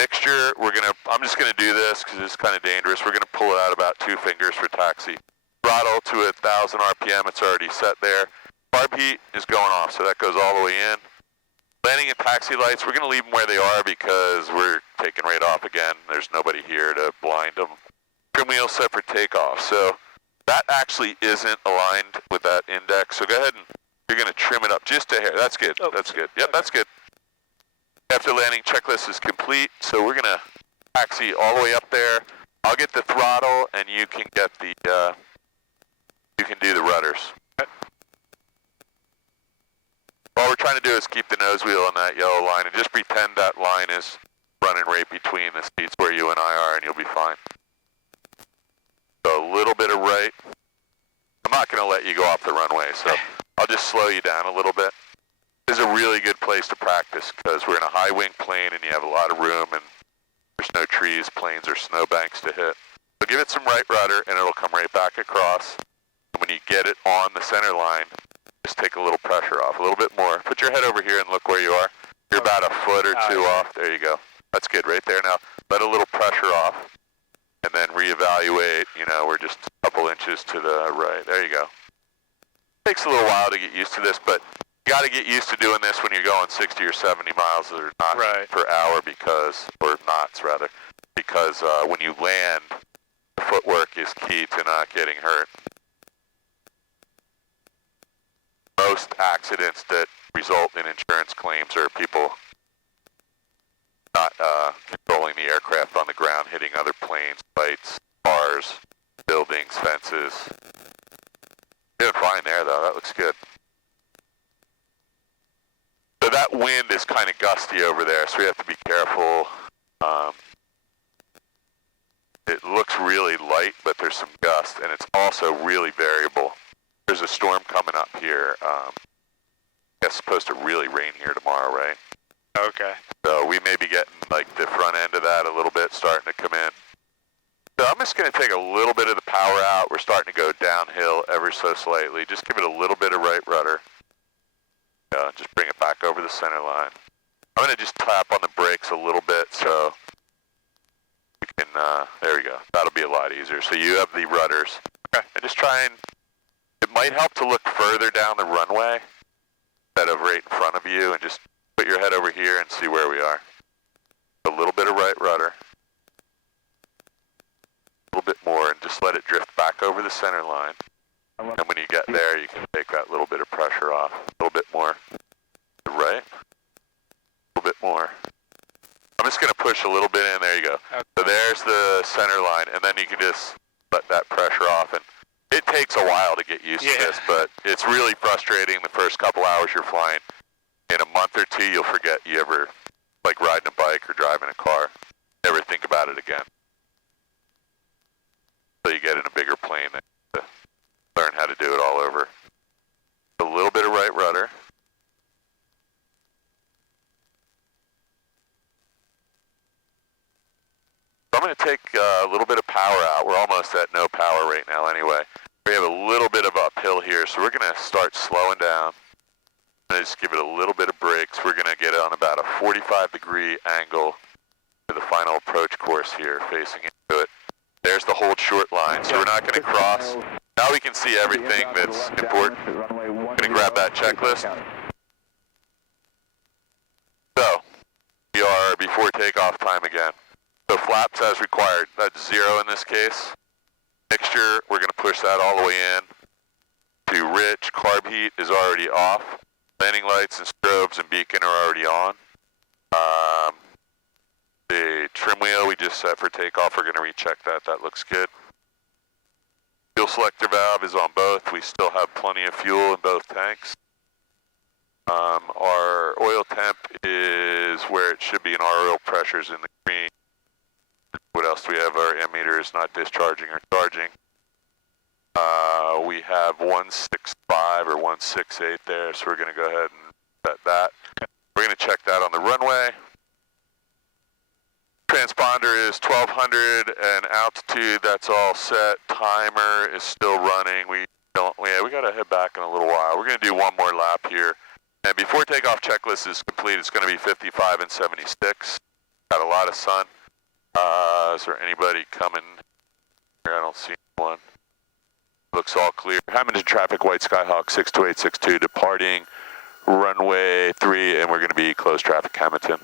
Mixture, I'm just gonna do this because it's kind of dangerous. We're gonna pull it out about 2 fingers for taxi. Throttle to 1,000 RPM, it's already set there. Carb heat is going off, so that goes all the way in. Landing and taxi lights, we're gonna leave them where they are because we're taking right off again. There's nobody here to blind them. Trim wheel set for takeoff. So that actually isn't aligned with that index. So go ahead and you're gonna trim it up just a hair. That's good, that's good. Yep, that's good. After landing, checklist is complete. So we're gonna taxi all the way up there. I'll get the throttle and you can get the, you can do the rudders. All we're trying to do is keep the nose wheel on that yellow line and just pretend that line is running right between the seats where you and I are, and you'll be fine. So a little bit of right. I'm not going to let you go off the runway, so I'll just slow you down a little bit. This is a really good place to practice because we're in a high wing plane and you have a lot of room and there's no trees, plains, or snowbanks to hit. So give it some right rudder and it'll come right back across. And when you get it on the center line, just take a little pressure off, a little bit more. Put your head over here and look where you are. You're about a foot or two off. There you go. That's good right there. Now let a little pressure off and then reevaluate. You know, we're just a couple inches to the right. There you go. Takes a little while to get used to this, but you got to get used to doing this when you're going 60 or 70 miles or knots per hour because, or knots rather, because when you land, the footwork is key to not getting hurt. Most accidents that result in insurance claims are people not controlling the aircraft on the ground, hitting other planes, lights, cars, buildings, fences. Doing fine there though, that looks good. So that wind is kind of gusty over there, so we have to be careful. It looks really light, but there's some gust, and it's also really variable. There's a storm coming up here. It's supposed to really rain here tomorrow, right? Okay. So we may be getting like the front end of that a little bit starting to come in. So I'm just going to take a little bit of the power out. We're starting to go downhill ever so slightly. Just give it a little bit of right rudder. Just bring it back over the center line. I'm going to just tap on the brakes a little bit so we can, there we go. That'll be a lot easier. So you have the rudders. Okay. And just try and, it might help to look further down the runway instead of right in front of you and just put your head over here and see where we are. A little bit of right rudder. A little bit more and just let it drift back over the center line. And when you get there, you can take that little bit of pressure off. A little bit more. Right. A little bit more. I'm just going to push a little bit in. There you go. Okay. So there's the center line, and then you can just let that pressure off. And it takes a while to get used to this, but it's really frustrating the first couple hours you're flying. In a month or two, you'll forget you ever, like riding a bike or driving a car. Never think about it again. So you get in a bigger plane and learn how to do it all over. A little bit of right rudder. So I'm going to take a little bit of power out. We're almost at no power right now anyway. We have a little bit of uphill here, so we're going to start slowing down. I'm going to just give it a little bit of brakes. We're going to get on about a 45-degree angle to the final approach course here, facing into it. There's the hold short line, so we're not going to cross. Now we can see everything that's important. I'm going to grab that checklist. So, we are before takeoff time again. So flaps as required, that's 0 in this case. Mixture, we're going to push that all the way in. To rich, carb heat is already off. Landing lights and strobes and beacon are already on. The trim wheel we just set for takeoff, we're going to recheck that. That looks good. Fuel selector valve is on both. We still have plenty of fuel in both tanks. Our oil temp is where it should be, and our oil pressure's in the green. What else do we have? Our ammeter is not discharging or charging. We have 165 or 168 there, so we're going to go ahead and set that. We're going to check that on the runway. Transponder is 1200 and altitude, that's all set. Timer is still running. We got to head back in a little while. We're going to do one more lap here. And before takeoff checklist is complete, it's going to be 55 and 76. Got a lot of sun. Is there anybody coming here? I don't see anyone. Looks all clear. Hammonton traffic, white Skyhawk 62862 departing runway 3, and we're going to be closed traffic Hammonton.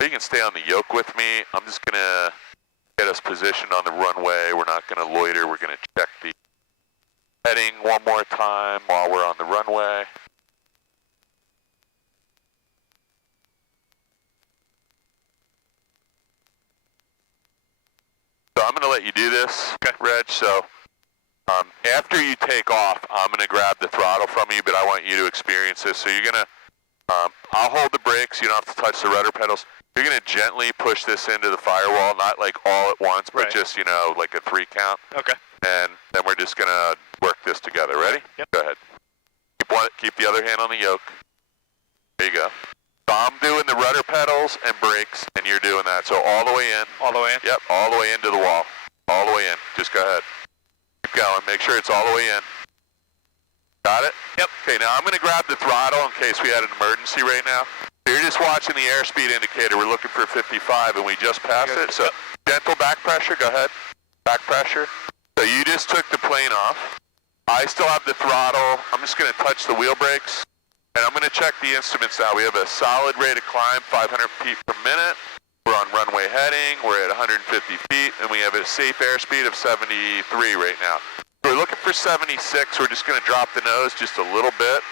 You can stay on the yoke with me. I'm just going to get us positioned on the runway. We're not going to loiter. We're going to check the heading one more time while we're on the runway. So I'm going to let you do this, Reg. So after you take off, I'm going to grab the throttle from you, but I want you to experience this. So you're going to, I'll hold the brakes. You don't have to touch the rudder pedals. You're going to gently push this into the firewall, not like all at once, but just, you know, like a 3 count. Okay. And then we're just going to work this together. Ready? Yep. Go ahead. Keep the other hand on the yoke. There you go. So I'm doing the rudder pedals and brakes, and you're doing that. So all the way in. All the way in? Yep, all the way into the wall. All the way in. Just go ahead. Keep going. Make sure it's all the way in. Got it? Yep. Okay, now I'm going to grab the throttle in case we had an emergency right now. So you're just watching the airspeed indicator. We're looking for 55, and we just passed it. So gentle back pressure. Go ahead. Back pressure. So you just took the plane off. I still have the throttle. I'm just going to touch the wheel brakes. And I'm going to check the instruments now. We have a solid rate of climb, 500 feet per minute. We're on runway heading. We're at 150 feet, and we have a safe airspeed of 73 right now. We're looking for 76. We're just going to drop the nose just a little bit.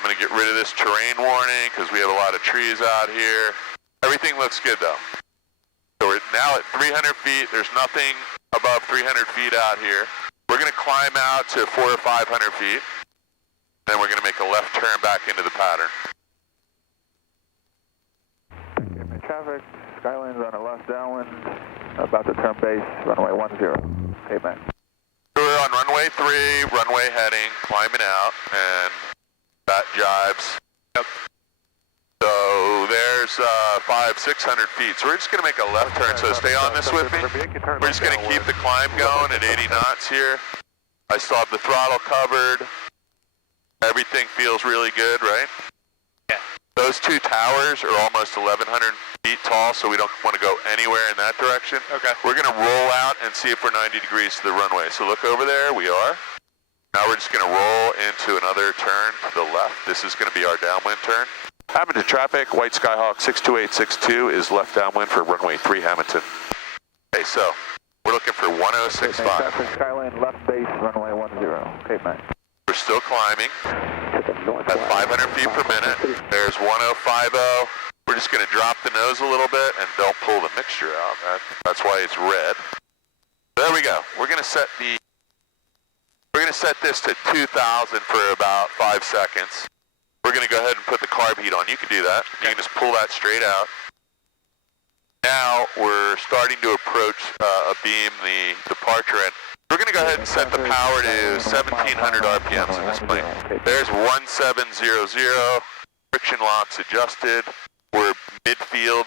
I'm going to get rid of this terrain warning because we have a lot of trees out here. Everything looks good, though. So we're now at 300 feet. There's nothing above 300 feet out here. We're going to climb out to 400 or 500 feet. Then we're going to make a left turn back into the pattern. Traffic, Skyline's on a left downwind, about to turn base, runway 10. Okay, man. We're on runway 3, runway heading, climbing out, and that jibes. Yep. So there's 500-600 feet. So we're just going to make a left turn. So stay on this with me. We're just going to keep the climb going at 80 knots here. I still have the throttle covered. Everything feels really good, right? Yeah. Those two towers are almost 1,100 feet tall, so we don't want to go anywhere in that direction. Okay. We're going to roll out and see if we're 90 degrees to the runway. So look over there. We are. Now we're just going to roll into another turn to the left. This is going to be our downwind turn. Hammonton traffic, white Skyhawk 62862 is left downwind for runway 3 Hammonton. Okay, so we're looking for 1065. Traffic, Skyline left base, runway 10. Okay, man. We're still climbing at 500 feet per minute. There's 1050. We're just going to drop the nose a little bit and don't pull the mixture out. That's why it's red. There we go. We're going to set this to 2,000 for about 5 seconds. We're going to go ahead and put the carb heat on. You can do that. You can just pull that straight out. Now we're starting to approach abeam the departure end. We're going to go ahead and set the power to 1,700 RPMs in this plane. There's 1700. Friction locks adjusted. We're midfield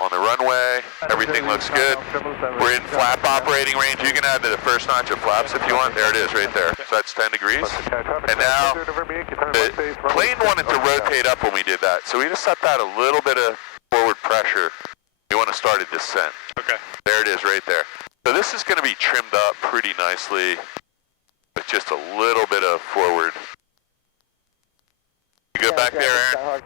on the runway. Everything looks good. We're in flap operating range. You can add to the first notch of flaps if you want. There it is right there. So that's 10 degrees. And now the plane wanted to rotate up when we did that. So we just set that a little bit of forward pressure. We want to start a descent. Okay. There it is right there. So this is going to be trimmed up pretty nicely with just a little bit of forward. You good back there, Aaron?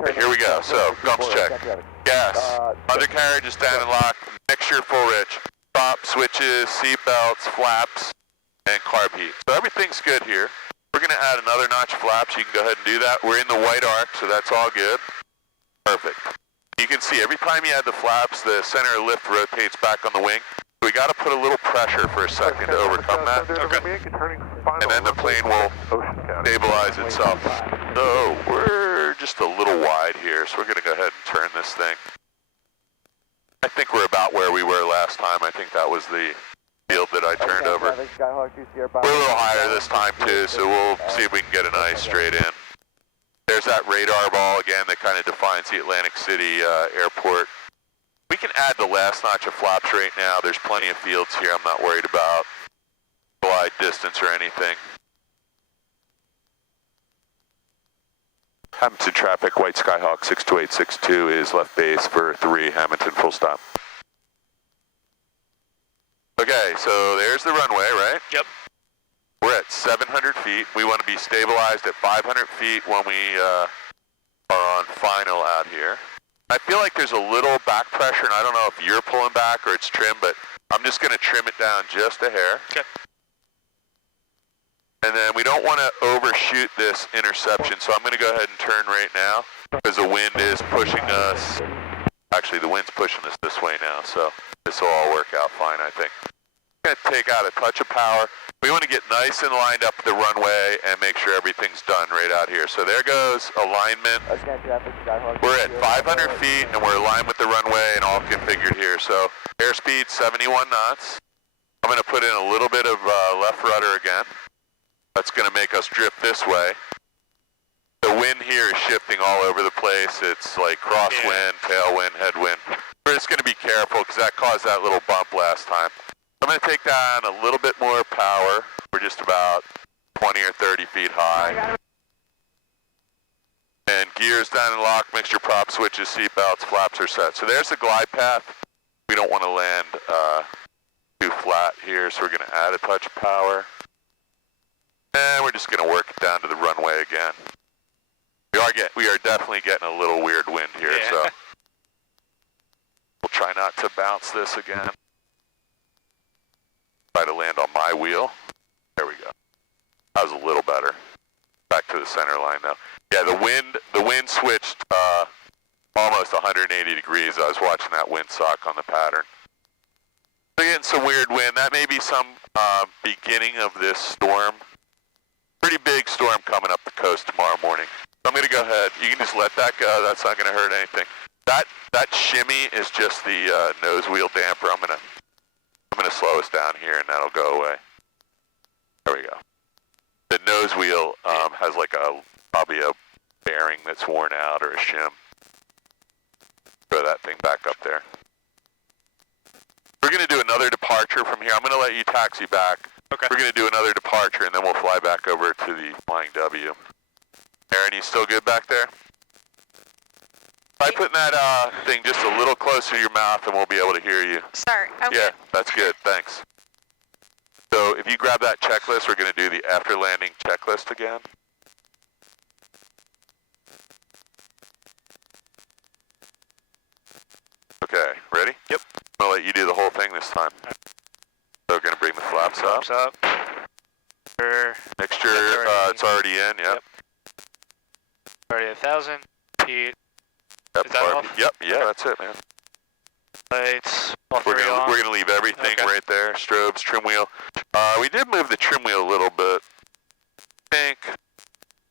Okay, here we go. So, gumps check. Gas. Undercarriage is down and locked. Mixture full rich. Stop, switches, seat belts, flaps, and carb heat. So everything's good here. We're going to add another notch of flaps. You can go ahead and do that. We're in the white arc, so that's all good. Perfect. You can see every time you add the flaps, the center of lift rotates back on the wing. We got to put a little pressure for a second to overcome that. Okay. And then the plane will stabilize itself. So we're just a little wide here, so we're going to go ahead and turn this thing. I think we're about where we were last time. I think that was the field that I turned over. We're a little higher this time too, so we'll see if we can get a nice straight in. There's that radar ball again that kind of defines the Atlantic City airport. We can add the last notch of flaps right now. There's plenty of fields here. I'm not worried about glide distance or anything. Hammonton traffic, white Skyhawk 62862 is left base for 3, Hammonton, full stop. Okay, so there's the runway, right? Yep. We're at 700 feet. We want to be stabilized at 500 feet when we are on final out here. I feel like there's a little back pressure, and I don't know if you're pulling back or it's trim, but I'm just going to trim it down just a hair. Okay. And then we don't want to overshoot this interception, so I'm going to go ahead and turn right now because the wind is pushing us. Actually, the wind's pushing us this way now, so this will all work out fine, I think. I'm going to take out a touch of power. We want to get nice and lined up the runway and make sure everything's done right out here. So there goes alignment. We're at 500 feet and we're aligned with the runway and all configured here. So airspeed 71 knots. I'm going to put in a little bit of left rudder again. That's going to make us drift this way. The wind here is shifting all over the place. It's like crosswind, tailwind, headwind. We're just going to be careful because that caused that little bump last time. I'm going to take down a little bit more power. We're just about 20 or 30 feet high. And gears down and lock, mixture prop switches, seat belts, flaps are set. So there's the glide path. We don't want to land too flat here, so we're going to add a touch of power. And we're just going to work it down to the runway again. We are definitely getting a little weird wind here, so we'll try not to bounce this again. Try to land on my wheel. There we go. That was a little better. Back to the center line though. Yeah, the wind switched almost 180 degrees. I was watching that windsock on the pattern. So getting some weird wind. That may be some beginning of this storm. Pretty big storm coming up the coast tomorrow morning. So I'm going to go ahead. You can just let that go. That's not going to hurt anything. That shimmy is just the nose wheel damper. I'm going to slow us down here and that'll go away. There we go. The nose wheel has like probably a bearing that's worn out or a shim. Throw that thing back up there. We're going to do another departure from here. I'm going to let you taxi back. Okay. We're going to do another departure and then we'll fly back over to the Flying W. Aaron, you still good back there? Try putting that thing just a little closer to your mouth and we'll be able to hear you. Sorry. Okay. Yeah, that's good. Thanks. So if you grab that checklist, we're going to do the after landing checklist again. Okay, ready? Yep. I'm going to let you do the whole thing this time. So we're going to bring the flaps up. Flaps up. Mixture, it's already in, yep. Already 1,000 feet. Yep, Is that off? Yep, yeah, that's it, man. Lights. We're going to leave everything right there. Strobes, trim wheel. We did move the trim wheel a little bit. I think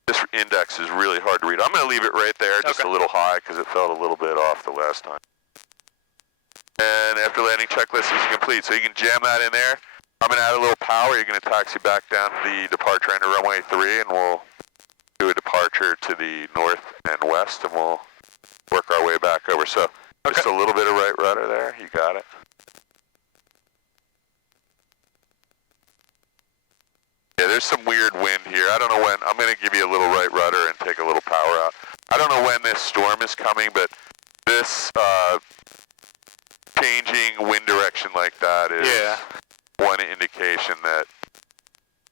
this index is really hard to read. I'm going to leave it right there, just a little high, because it felt a little bit off the last time. And after landing checklist is complete, so you can jam that in there. I'm going to add a little power. You're going to taxi back down to the departure end of runway 3, and we'll do a departure to the north and west, and we'll work our way back over. So just a little bit of right rudder there. You got it. Yeah, there's some weird wind here. I don't know when. I'm going to give you a little right rudder and take a little power out. I don't know when this storm is coming, but this changing wind direction like that is one indication that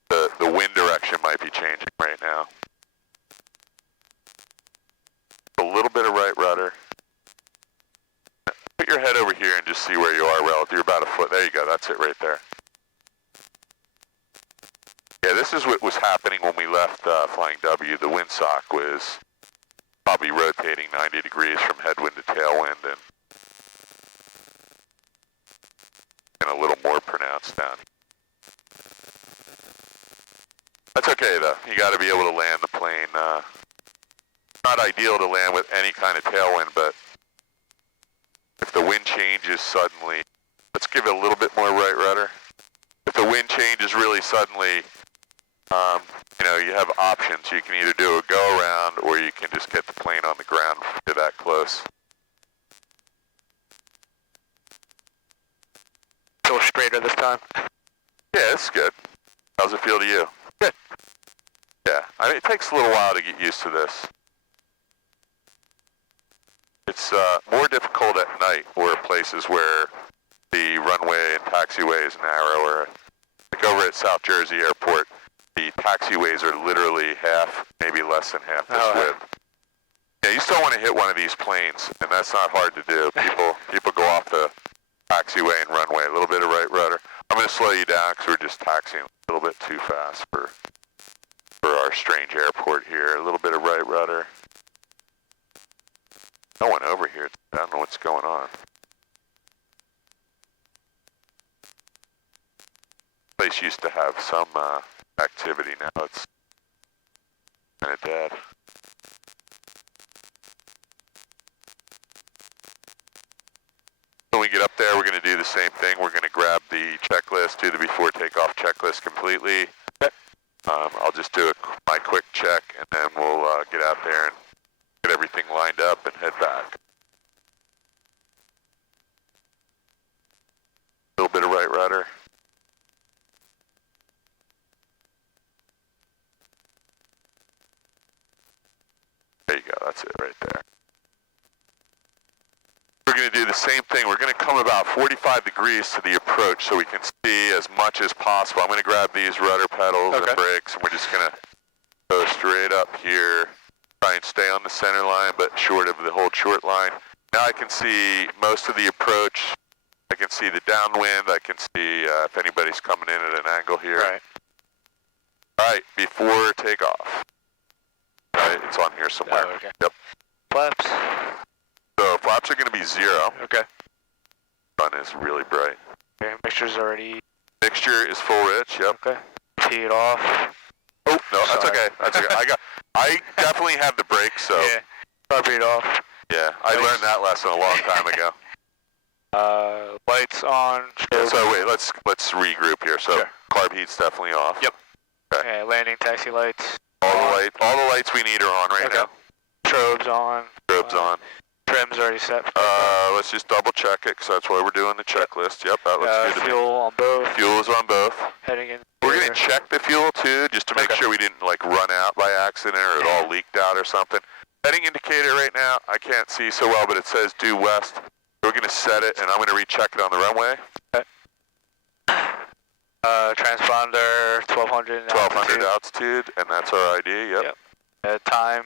the wind direction might be changing right now. A little bit of right rudder. Put your head over here and just see where you are relative. You're about a foot. There you go. That's it right there. Yeah, this is what was happening when we left Flying W. The windsock was probably rotating 90 degrees from headwind to tailwind and a little more pronounced down. That's okay though. You got to be able to land the plane. Not ideal to land with any kind of tailwind, but if the wind changes suddenly, let's give it a little bit more right rudder. If the wind changes really suddenly, you know, you have options. You can either do a go around or you can just get the plane on the ground if you're that close. A little straighter this time. Yeah, it's good. How's it feel to you? Good. Yeah, I mean, it takes a little while to get used to this. It's more difficult at night, or places where the runway and taxiway is narrower. Like over at South Jersey Airport, the taxiways are literally half, maybe less than half this width. Yeah, you still want to hit one of these planes, and that's not hard to do. People go off the taxiway and runway, a little bit of right rudder. I'm going to slow you down because we're just taxiing a little bit too fast for our strange airport here. A little bit of right rudder. No one over here. I don't know what's going on. Place used to have some activity. Now it's kind of dead. When we get up there, we're going to do the same thing. We're going to grab the checklist, do the before takeoff checklist completely. I'll just do my quick check, and then we'll get out there and get everything lined up and head back. A little bit of right rudder. There you go, that's it right there. We're going to do the same thing. We're going to come about 45 degrees to the approach so we can see as much as possible. I'm going to grab these rudder pedals and brakes, and we're just going to go straight up here. Try and stay on the center line, but short of the whole short line. Now I can see most of the approach. I can see the downwind. I can see if anybody's coming in at an angle here. Right. All right, before takeoff. Right, it's on here somewhere. Oh, okay. Yep. Flaps. So flaps are going to be 0. Okay. Sun is really bright. Okay, mixture's already... Mixture is full rich, yep. Okay. Tee it off. Oh, no, that's okay. That's okay. I definitely have the brakes, so... Yeah, carb it off. Yeah, I learned that lesson a long time ago. Lights on. Yeah, so wait, let's regroup here. So carb heat's definitely off. Yep. Okay. Yeah, landing taxi lights. All the lights we need are on right now. Strobes on. Strobes on. Trim's already set. Let's just double check it, because that's why we're doing the checklist. Yep, that looks good to me. Fuel on both. Fuel is on both. Heading in. We're going to check the fuel too, just to make sure we didn't like run out by accident or it all leaked out or something. Heading indicator right now, I can't see so well, but it says due west. We're going to set it, and I'm going to recheck it on the runway. Okay. Transponder 1200. 1200 altitude, and that's our ID. Yep. Time.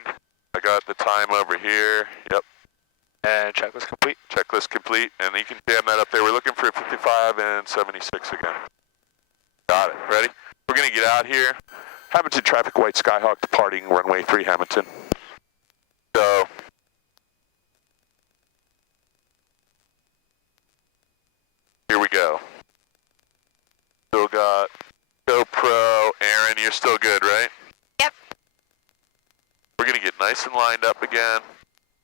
I got the time over here. Yep. And checklist complete. Checklist complete, and you can jam that up there. We're looking for 55 and 76 again. Got it. Ready? We're going to get out here. Hammonton traffic, white Skyhawk departing runway 3 Hammonton. So, here we go. Still got GoPro. Aaron, you're still good, right? Yep. We're going to get nice and lined up again.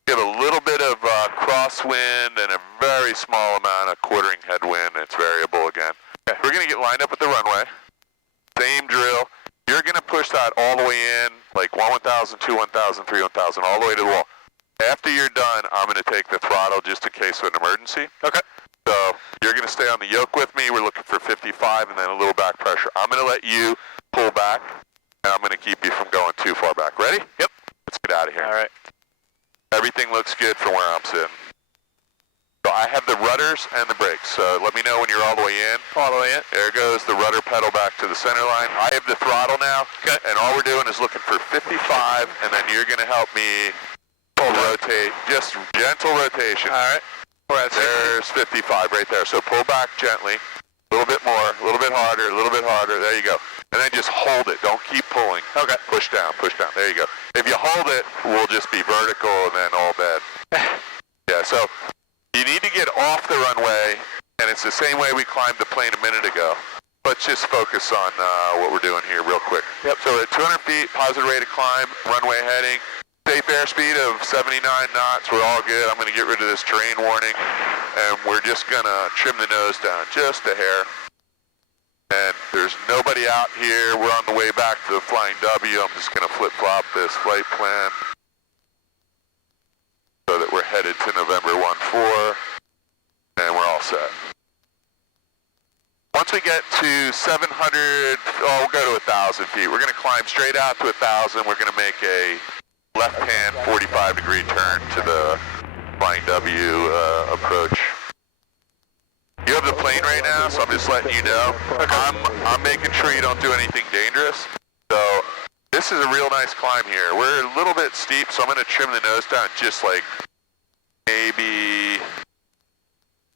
We have a little bit of crosswind and a very small amount of quartering headwind. It's variable again. Okay. We're going to get lined up at the runway. Same drill. You're going to push that all the way in, like 1 1000, 2 1000, 3 1000, all the way to the wall. After you're done, I'm going to take the throttle just in case of an emergency. Okay. So you're going to stay on the yoke with me. We're looking for 55 and then a little back pressure. I'm going to let you pull back, and I'm going to keep you from going too far back. Ready? Yep. Let's get out of here. All right. Everything looks good from where I'm sitting. So I have the rudders and the brakes. So let me know when you're all the way in. All the way in. There goes the rudder pedal back to the center line. I have the throttle now. Okay. And all we're doing is looking for 55, and then you're going to help me rotate. Just gentle rotation. All right. There's 55 right there. So pull back gently. A little bit more, a little bit harder, a little bit harder. There you go. And then just hold it. Don't keep pulling. Okay. Push down, push down. There you go. If you hold it, we'll just be vertical and then all bad. Yeah, so you need to get off the runway, and it's the same way we climbed the plane a minute ago. Let's just focus on what we're doing here real quick. Yep. So we're at 200 feet, positive rate of climb, runway heading. Safe airspeed of 79 knots. We're all good. I'm going to get rid of this terrain warning, and we're just going to trim the nose down just a hair. And there's nobody out here. We're on the way back to the Flying W. I'm just going to flip-flop this flight plan so that we're headed to November 1-4, and we're all set. Once we get to 700, we'll go to 1,000 feet. We're going to climb straight out to 1,000. We're going to make a left-hand 45-degree turn to the Flying W approach. You have the plane right now, so I'm just letting you know. I'm making sure you don't do anything dangerous. So this is a real nice climb here. We're a little bit steep, so I'm going to trim the nose down just like maybe,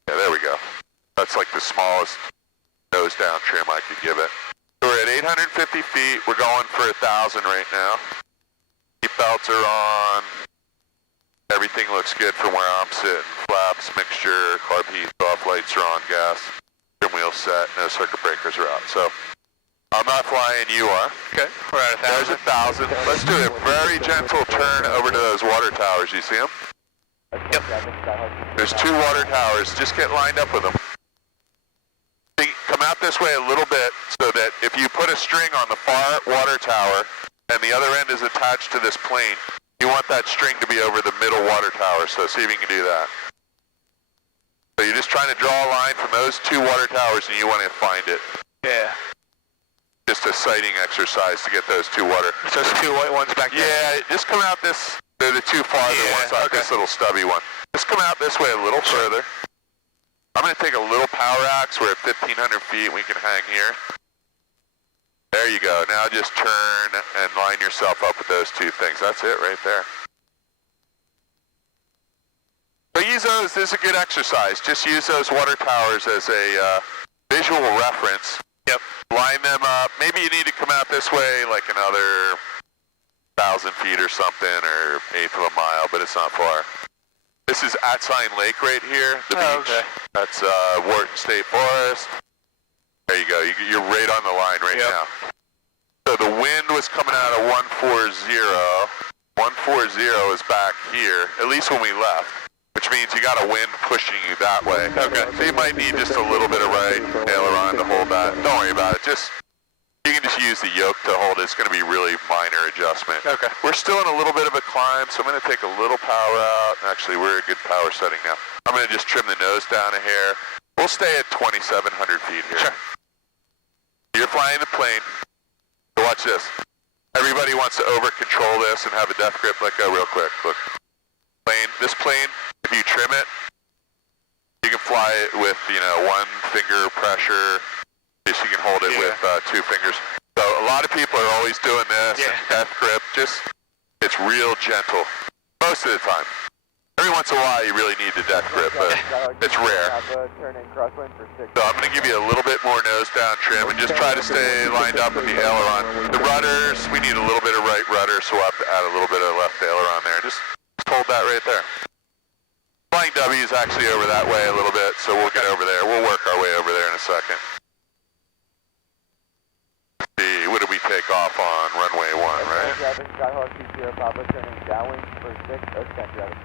yeah, there we go. That's like the smallest nose down trim I could give it. So we're at 850 feet. We're going for 1,000 right now. Seat belts are on. Everything looks good from where I'm sitting. Flaps, mixture, carb heat, off, lights are on, gas, trim wheels set, no circuit breakers are out. So I'm not flying, you are. Okay, we're at 1,000. There's 1,000. Let's do a very gentle turn over to those water towers. You see them? Yep. There's 2 water towers. Just get lined up with them. Come out this way a little bit so that if you put a string on the far water tower and the other end is attached to this plane, you want that string to be over the middle water tower, so see if you can do that. So you're just trying to draw a line from those 2 water towers and you want to find it. Yeah. Just a sighting exercise to get those 2 water. So those 2 white ones back there? Yeah, just come out this, they're the 2 farther ones, not this little stubby one. Just come out this way a little further. I'm going to take a little power axe. We're at 1,500 feet. We can hang here. There you go. Now just turn and line yourself up with those 2 things. That's it right there. So use those. This is a good exercise. Just use those water towers as a visual reference. Yep. Line them up. Maybe you need to come out this way like another 1,000 feet or something, or 1/8 of a mile, but it's not far. This is At Sign Lake right here, the beach. Okay. That's Wharton State Forest. There you go. You're right on the line right now. So the wind was coming out of 140. 140 is back here, at least when we left, which means you got a wind pushing you that way. Okay. So you might need just a little bit of right aileron to hold that. Don't worry about it. You can just use the yoke to hold it. It's going to be really minor adjustment. Okay. We're still in a little bit of a climb, so I'm going to take a little power out. Actually, we're at a good power setting now. I'm going to just trim the nose down a hair. We'll stay at 2,700 feet here. Sure. You're flying the plane. So watch this. Everybody wants to over-control this and have a death grip. Let go real quick. Look. This plane, if you trim it, you can fly it with, 1 finger pressure. You can hold it with 2 fingers. So a lot of people are always doing this, death grip. It's real gentle most of the time. Every once in a while you really need the death grip, but it's rare. So I'm going to give you a little bit more nose down trim and just try to stay lined up with the aileron. The rudders, we need a little bit of right rudder, so we'll have to add a little bit of left aileron there. Just hold that right there. Flying W is actually over that way a little bit, so we'll get over there. We'll work our way over there in a second. See, what did we take off on runway 1, right? Skyhawk 20 Papa turning downwind for 6, traffic.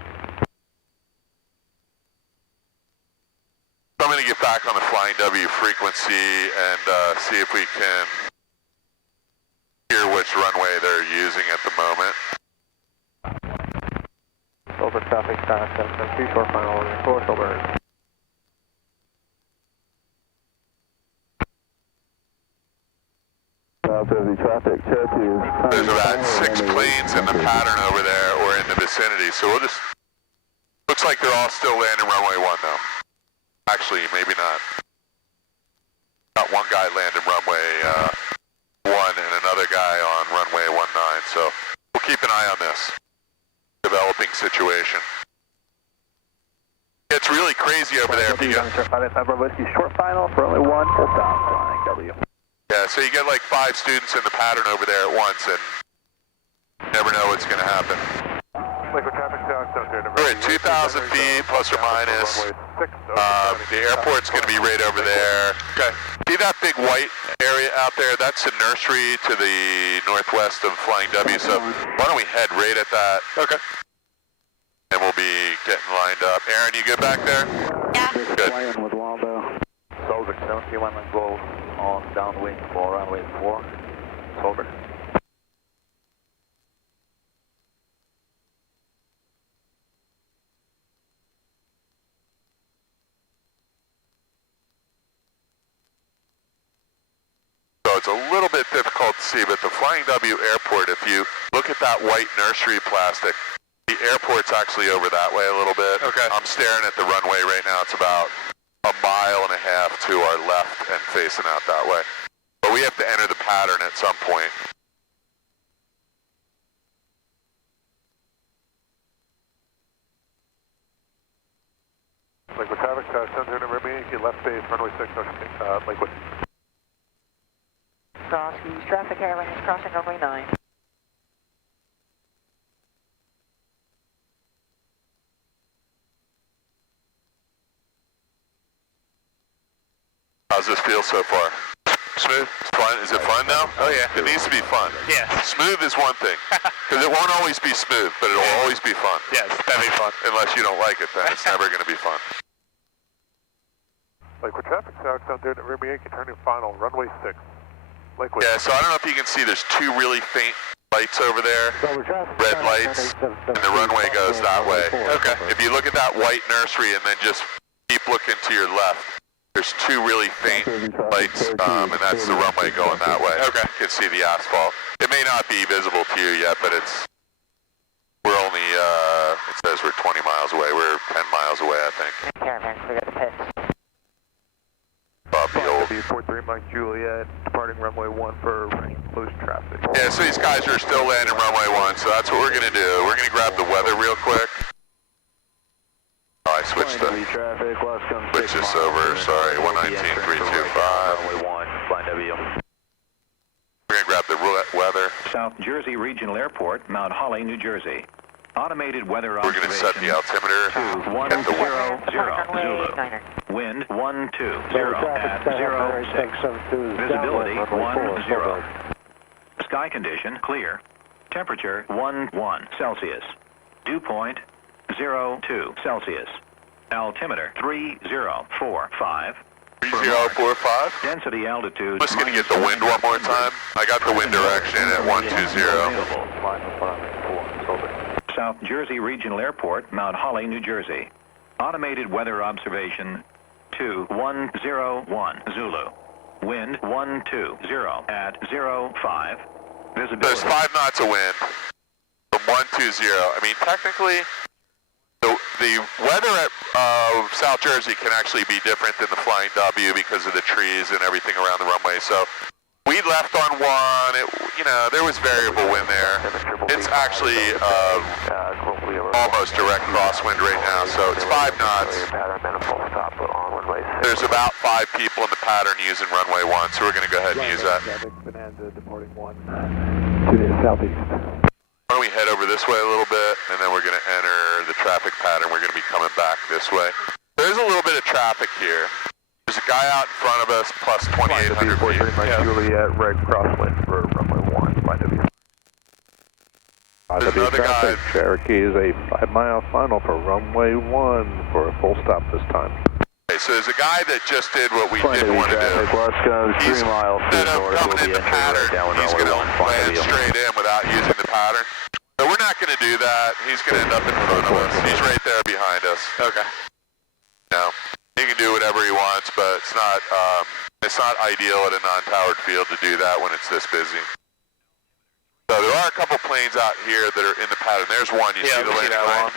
So I'm going to get back on the Flying W frequency and see if we can hear which runway they're using at the moment. Over traffic, Skyhawk 773, short final order, course over. Traffic, Cherokee. There's about 6 planes in the pattern over there or in the vicinity, so we'll just, looks like they're all still landing runway 1 though. Actually, maybe not. Got one guy landing runway 1 and another guy on runway 19, so we'll keep an eye on this developing situation. It's really crazy over there if you go. Short final for only 1, full stop, Flying W. Yeah, so you get like 5 students in the pattern over there at once, and you never know what's going to happen. We're at 2,000 feet, plus or minus. The airport's going to be right over there. Okay. See that big white area out there? That's the nursery to the northwest of Flying W, so why don't we head right at that? Okay. And we'll be getting lined up. Aaron, you good back there? Yeah. Good. With Waldo. Soldier 71 and go on downwind for runway 4. Soldier. So it's a little bit difficult to see, but the Flying W airport, if you look at that white nursery plastic, The airport's actually over that way a little bit. Okay. I'm staring at the runway right now. It's about 1.5 miles to our left and facing out that way. But we have to enter the pattern at some point. Lakewood traffic, 700 Remy, left base, runway 6, Lakewood. Cross traffic airline is crossing runway 9. How's this feel so far? Smooth? Fun? Is it fun now? Oh yeah. It needs to be fun. Yeah. Smooth is one thing, because it won't always be smooth, but it'll always be fun. Yes, that'd be fun. Unless you don't like it, then it's never going to be fun. Lakewood traffic, 700 Remy, turning final, runway 6. Lakewood. Yeah, so I don't know if you can see, there's two really faint lights over there, red lights, and the runway goes that way. Okay. If you look at that white nursery and then just keep looking to your left, there's two really faint lights, and that's the runway going that way. Okay. You can see the asphalt. It may not be visible to you yet, but we're only, it says we're 20 miles away. We're 10 miles away, I think. Caravan, clear the pits. Above the old. W43 Mike Juliet, departing runway 1 for loose traffic. Yeah, so these guys are still landing runway 1, so that's what we're going to do. We're going to grab the weather real quick. Oh, I switched this over, sorry, 119.325. Runway 1, flying W. We're going to grab the weather. South Jersey Regional Airport, Mount Holly, New Jersey. Automated weather We're going to set the altimeter at the wind. 2-1-0 Zulu. Wind 120 at 06. Visibility 10. Sky condition clear. Temperature 11 Celsius. Dew point 02 Celsius. Altimeter 3045. 3045. Density altitude. I'm just going to get the wind one more time. I got the wind direction at 120. South Jersey Regional Airport, Mount Holly, New Jersey. Automated weather observation 2101 Zulu. Wind 120 at 05. Visibility. There's 5 knots of wind from 120. I mean, technically, the weather at South Jersey can actually be different than the Flying W because of the trees and everything around the runway. So we left on 1. There was variable wind there. It's actually almost direct crosswind right now, so it's 5 knots. There's about 5 people in the pattern using runway 1, so we're going to go ahead and use that. Bonanza departing 1 to the southeast. Why don't we head over this way a little bit, and then we're going to enter the traffic pattern. We're going to be coming back this way. There's a little bit of traffic here. There's a guy out in front of us, plus 2,800 feet. Mike Juliet, red crosswind for runway 1, flying W. There's another guy. Cherokee is a 5-mile final for runway 1 for a full stop this time. Okay, so there's a guy that just did what we didn't want to do. He's 3 miles to instead the of north, coming will be in the entering pattern, downwind he's runway going to 1, flying land W. straight in without using the pattern. So we're not going to do that. He's going to end up in front of us. He's right there behind us. Okay. Now, he can do whatever he wants, but it's not ideal at a non-towered field to do that when it's this busy. So there are a couple planes out here that are in the pattern. There's one. You see the landing line?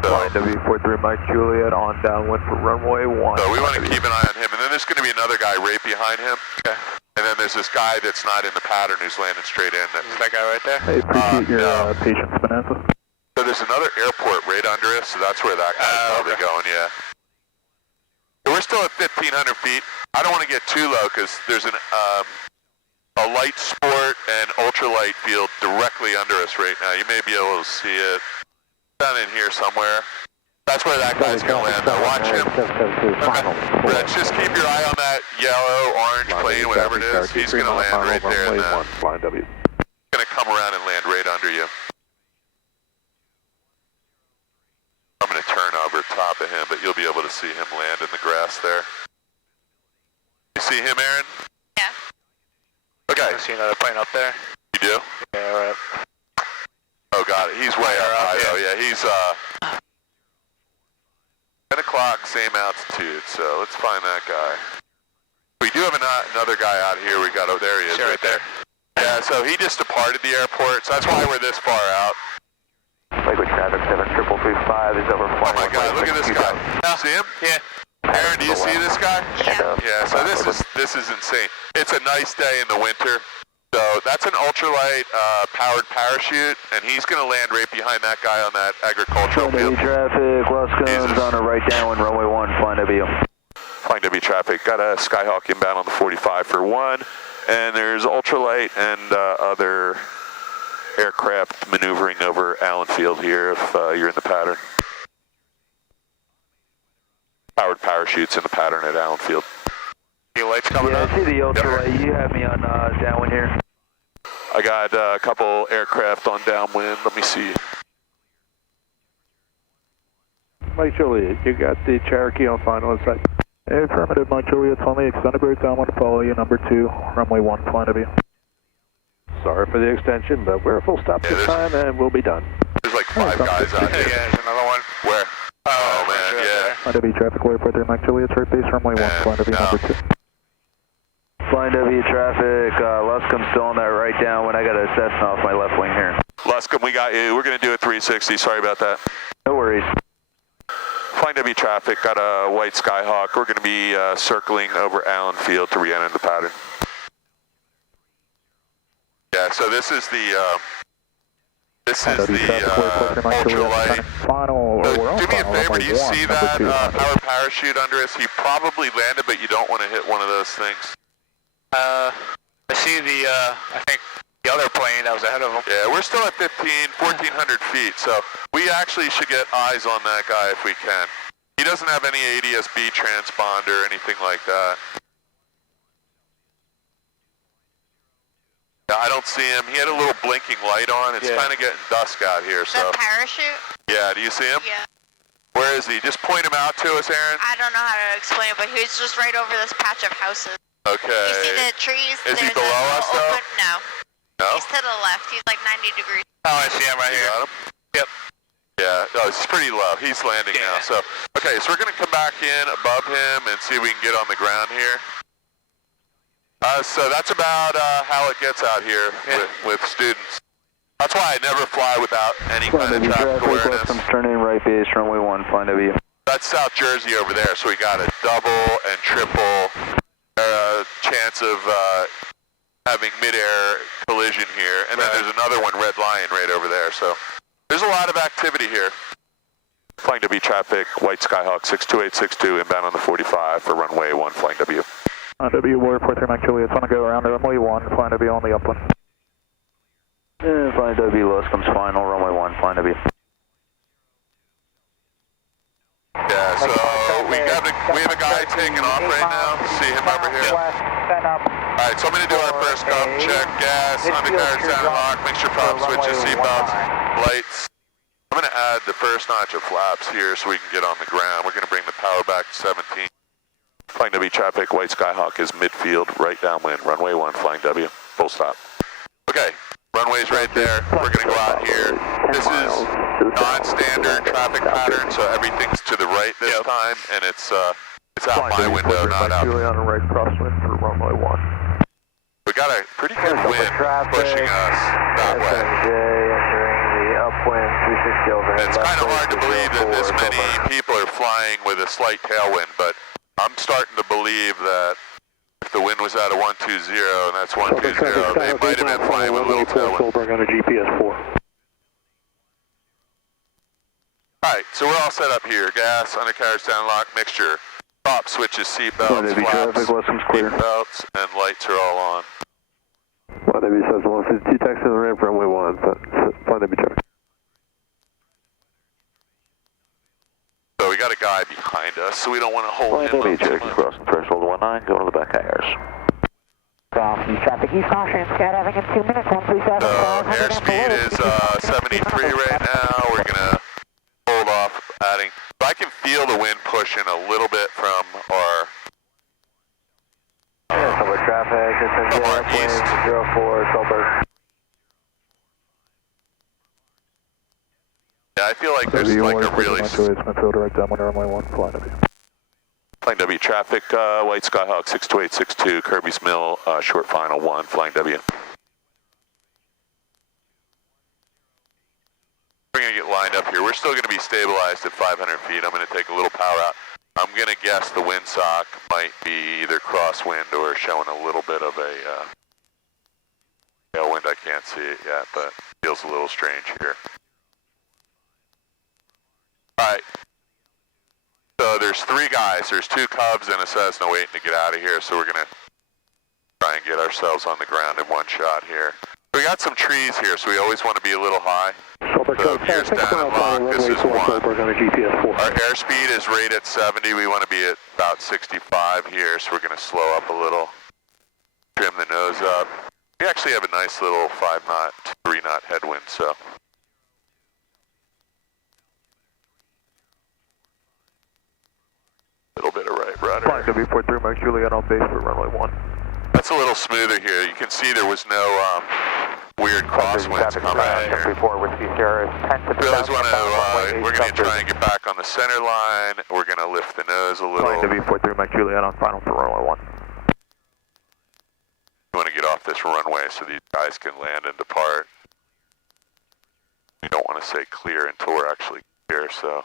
Flying W43 Mike Juliet on downwind for runway 1. So we want to keep an eye on him. And then there's going to be another guy right behind him. Okay. And then there's this guy that's not in the pattern who's landing straight in. Is that guy right there? Hey, appreciate your patience, Bonanza. So there's another airport right under us, so that's where that guy's probably going, yeah. So we're still at 1,500 feet. I don't want to get too low because there's a light sport and ultralight field directly under us right now. You may be able to see it down in here somewhere. That's where that guy's going to land. Now watch him. Okay. Reg, just keep your eye on that yellow, orange plane, whatever it is. He's going to land right there in that. Flying W. He's going to come around and land right under you. I'm going to turn over top of him, but you'll be able to see him land in the grass there. You see him, Aaron? Yeah. Okay. I see another plane up there. You do? Yeah, right. Oh, got it. He's way up high, though. Yeah, he's 10 o'clock, same altitude, so let's find that guy. We do have another guy out here. We got, oh, there he is, right there. Yeah, so he just departed the airport, so that's why we're this far out. traffic 73335 is over Oh my God, look at this guy. See him? Yeah. Aaron, do you see this guy? Yeah. Yeah, so this is insane. It's a nice day in the winter. So that's an ultralight powered parachute, and he's going to land right behind that guy on that agricultural field. traffic, Luscombe's on a right downwind, runway 1, flying W. Flying W traffic, got a Skyhawk inbound on the 45 for 1, and there's ultralight and other aircraft maneuvering over Allen Field here if you're in the pattern. Powered parachutes in the pattern at Allen Field. The lights coming up? I see the ultralight. You have me on downwind here. I got a couple aircraft on downwind. Let me see. Mike Juliet, you got the Cherokee on final inside. Affirmative, Mike Juliet, only extended route downwind to follow you, number 2, runway 1, flying W. Sorry for the extension, but we're a full stop this time and we'll be done. There's like 5 guys out here. Yeah, there's another one. Where? Oh man, yeah. Flying W traffic, airport there, Mike Juliet, right base, runway 1, flying W, number 2. Flying W traffic, Luscombe's still on that right downwind. I got a Cessna off my left wing here. Luscombe, we got you. We're going to do a 360. Sorry about that. No worries. Flying W traffic, got a white Skyhawk. We're going to be circling over Allen Field to re-enter the pattern. Yeah, so this is the ultralight. Final, Do me a favor, do you see that powered parachute under us? He probably landed, but you don't want to hit one of those things. I see the, I think the other plane that was ahead of him. Yeah, we're still at 1,400 feet, so we actually should get eyes on that guy if we can. He doesn't have any ADS-B transponder or anything like that. Yeah, I don't see him. He had a little blinking light on. It's kind of getting dusk out here, so. The parachute? Yeah, do you see him? Yeah. Where is he? Just point him out to us, Aaron. I don't know how to explain it, but he's just right over this patch of houses. Okay. You see the trees? Is he There's below us, though? No. No? He's to the left. He's like 90 degrees. Oh, I see him right You here. got him? Yep. Yeah, no, he's pretty low. He's landing now. So, okay, so we're going to come back in above him and see if we can get on the ground here. So that's about how it gets out here with students. That's why I never fly without any kind of traffic awareness. Luscombe's turning right base, runway 1, flying W. That's South Jersey over there, so we got a double and triple chance of having mid-air collision here. And then there's another one, Red Lion, right over there. So there's a lot of activity here. Flying W traffic, white Skyhawk 62862 inbound on the 45 for runway 1, flying W. W, airport there, Mike Juliet, want to go around runway 1, flying W on the upwind. Flying W, Luscombe's final, runway 1, flying W. Yeah, so we have a guy taking off right now. See him over here. Alright, so I'm going to do our first comp check. Gas, undercarriage down lock, make sure prop switches, seatbelts, lights. I'm going to add the first notch of flaps here so we can get on the ground. We're going to bring the power back to 17. Flying W traffic, white Skyhawk is midfield, right downwind, runway 1, flying W, full stop. Okay, runway's right there. We're going to go out here. This is non-standard traffic pattern, so everything's to the right this time, and it's out my window, not out. on the right crosswind for runway 1. We got a pretty good wind pushing us that way. It's kind of hard to believe that this many people are flying with a slight tailwind, but I'm starting to believe that if the wind was at a 120 and that's 120, they might have been flying with a little tailwind. on a GPS 4. Alright, so we're all set up here. Gas, undercarriage down lock, mixture. Prop switches, seatbelts, flaps, seatbelts, and lights are all on. Flight W says 152, taxi to the ramp, runway 1, Flight W traffic. So we got a guy behind us, so we don't want to hold him up. Cherokee crossing threshold 19, going to the back hires. Traffic, East caution, skydiving in 2 minutes, 137. So airspeed is 73 right now. We're going to hold off adding. So I can feel the wind pushing a little bit from our traffic, this is east. 04, Silver. Yeah, I feel like there's like a really... runway 1, flying W. Flying W traffic, white Skyhawk 62862, Kirby's Mill, short final 1, flying W. We're going to get lined up here. We're still going to be stabilized at 500 feet. I'm going to take a little power out. I'm going to guess the windsock might be either crosswind or showing a little bit of a tailwind. I can't see it yet, but feels a little strange here. All right. So there's 3 guys. There's 2 Cubs and a Cessna waiting to get out of here. So we're going to try and get ourselves on the ground in one shot here. We got some trees here, so we always want to be a little high. So here's down and lock. This is 1. Our airspeed is right at 70. We want to be at about 65 here, so we're going to slow up a little. Trim the nose up. We actually have a nice little 5-knot, 3-knot headwind, so. A little bit of right rudder. Flying W43 Mike Juliet on base for runway 1. That's a little smoother here. You can see there was no weird crosswinds coming out here. We always want to, we're going to try and get back on the center line. We're going to lift the nose a little. Flying W43 Mike Juliet on final for runway 1. We want to get off this runway so these guys can land and depart. We don't want to say clear until we're actually clear, so.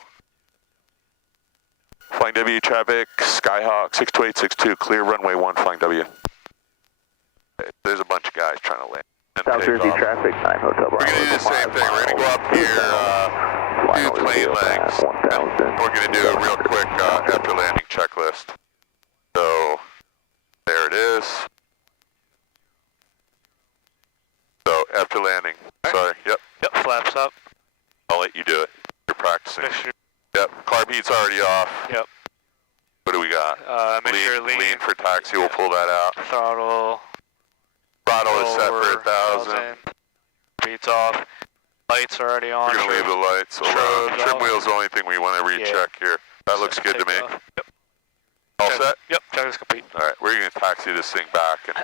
Flying W traffic, Skyhawk 62862, clear runway 1, flying W. There's a bunch of guys trying to land. South Jersey traffic, 9 Hotel Bravo. We're going to do the same thing. We're going to go up here, do plane legs. We're going to do a real quick after landing checklist. So, there it is. So, after landing, sorry, yep. Yep, flaps up. I'll let you do it. You're practicing. Yep, carb heat's already off. Yep. What do we got? Make sure lean for taxi, we'll pull that out. Throttle. Throttle is set for 1,000. Beats off. Lights are already on. We're going to leave the lights alone. Trim wheel's the only thing we want to recheck here. That looks good to me. Yep. All set? Yep, check is complete. All right, we're going to taxi this thing back and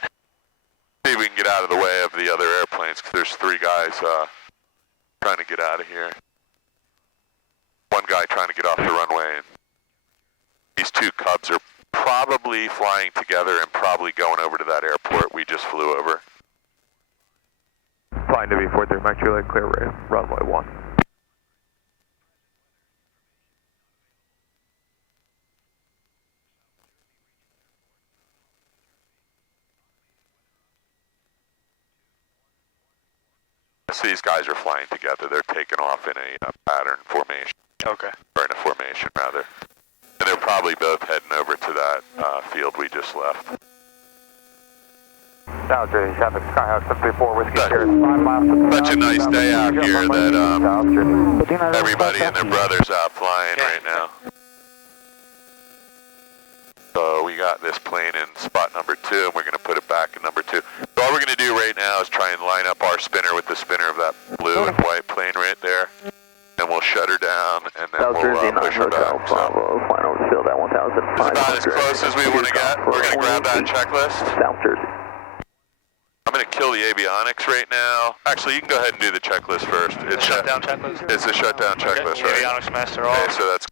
see if we can get out of the way of the other airplanes, because there's 3 guys trying to get out of here. 1 guy trying to get off the runway. And these 2 Cubs are probably flying together and probably going over to that airport we just flew over. Flying W43 Mike Juliet, clear runway 1. So these guys are flying together. They're taking off in a pattern formation. Okay. Or in a formation, rather. And they're probably both heading over to that field we just left. South Jersey traffic, Skyhawk 734 Whiskey Sierra, 5 miles. Such a nice day out here that everybody and their brothers out flying right now. So we got this plane in spot number 2, and we're going to put it back in number 2. So all we're going to do right now is try and line up our spinner with the spinner of that blue and white plane right there. And we'll shut her down, and then we'll push her back. Bravo, final field at 1,000. It's about as close as we want to get. We're going to grab that checklist. South Jersey. I'm going to kill the avionics right now. Actually, you can go ahead and do the checklist first. It's shutdown checklist? It's a shutdown checklist, right? Avionics master off. Okay, so that's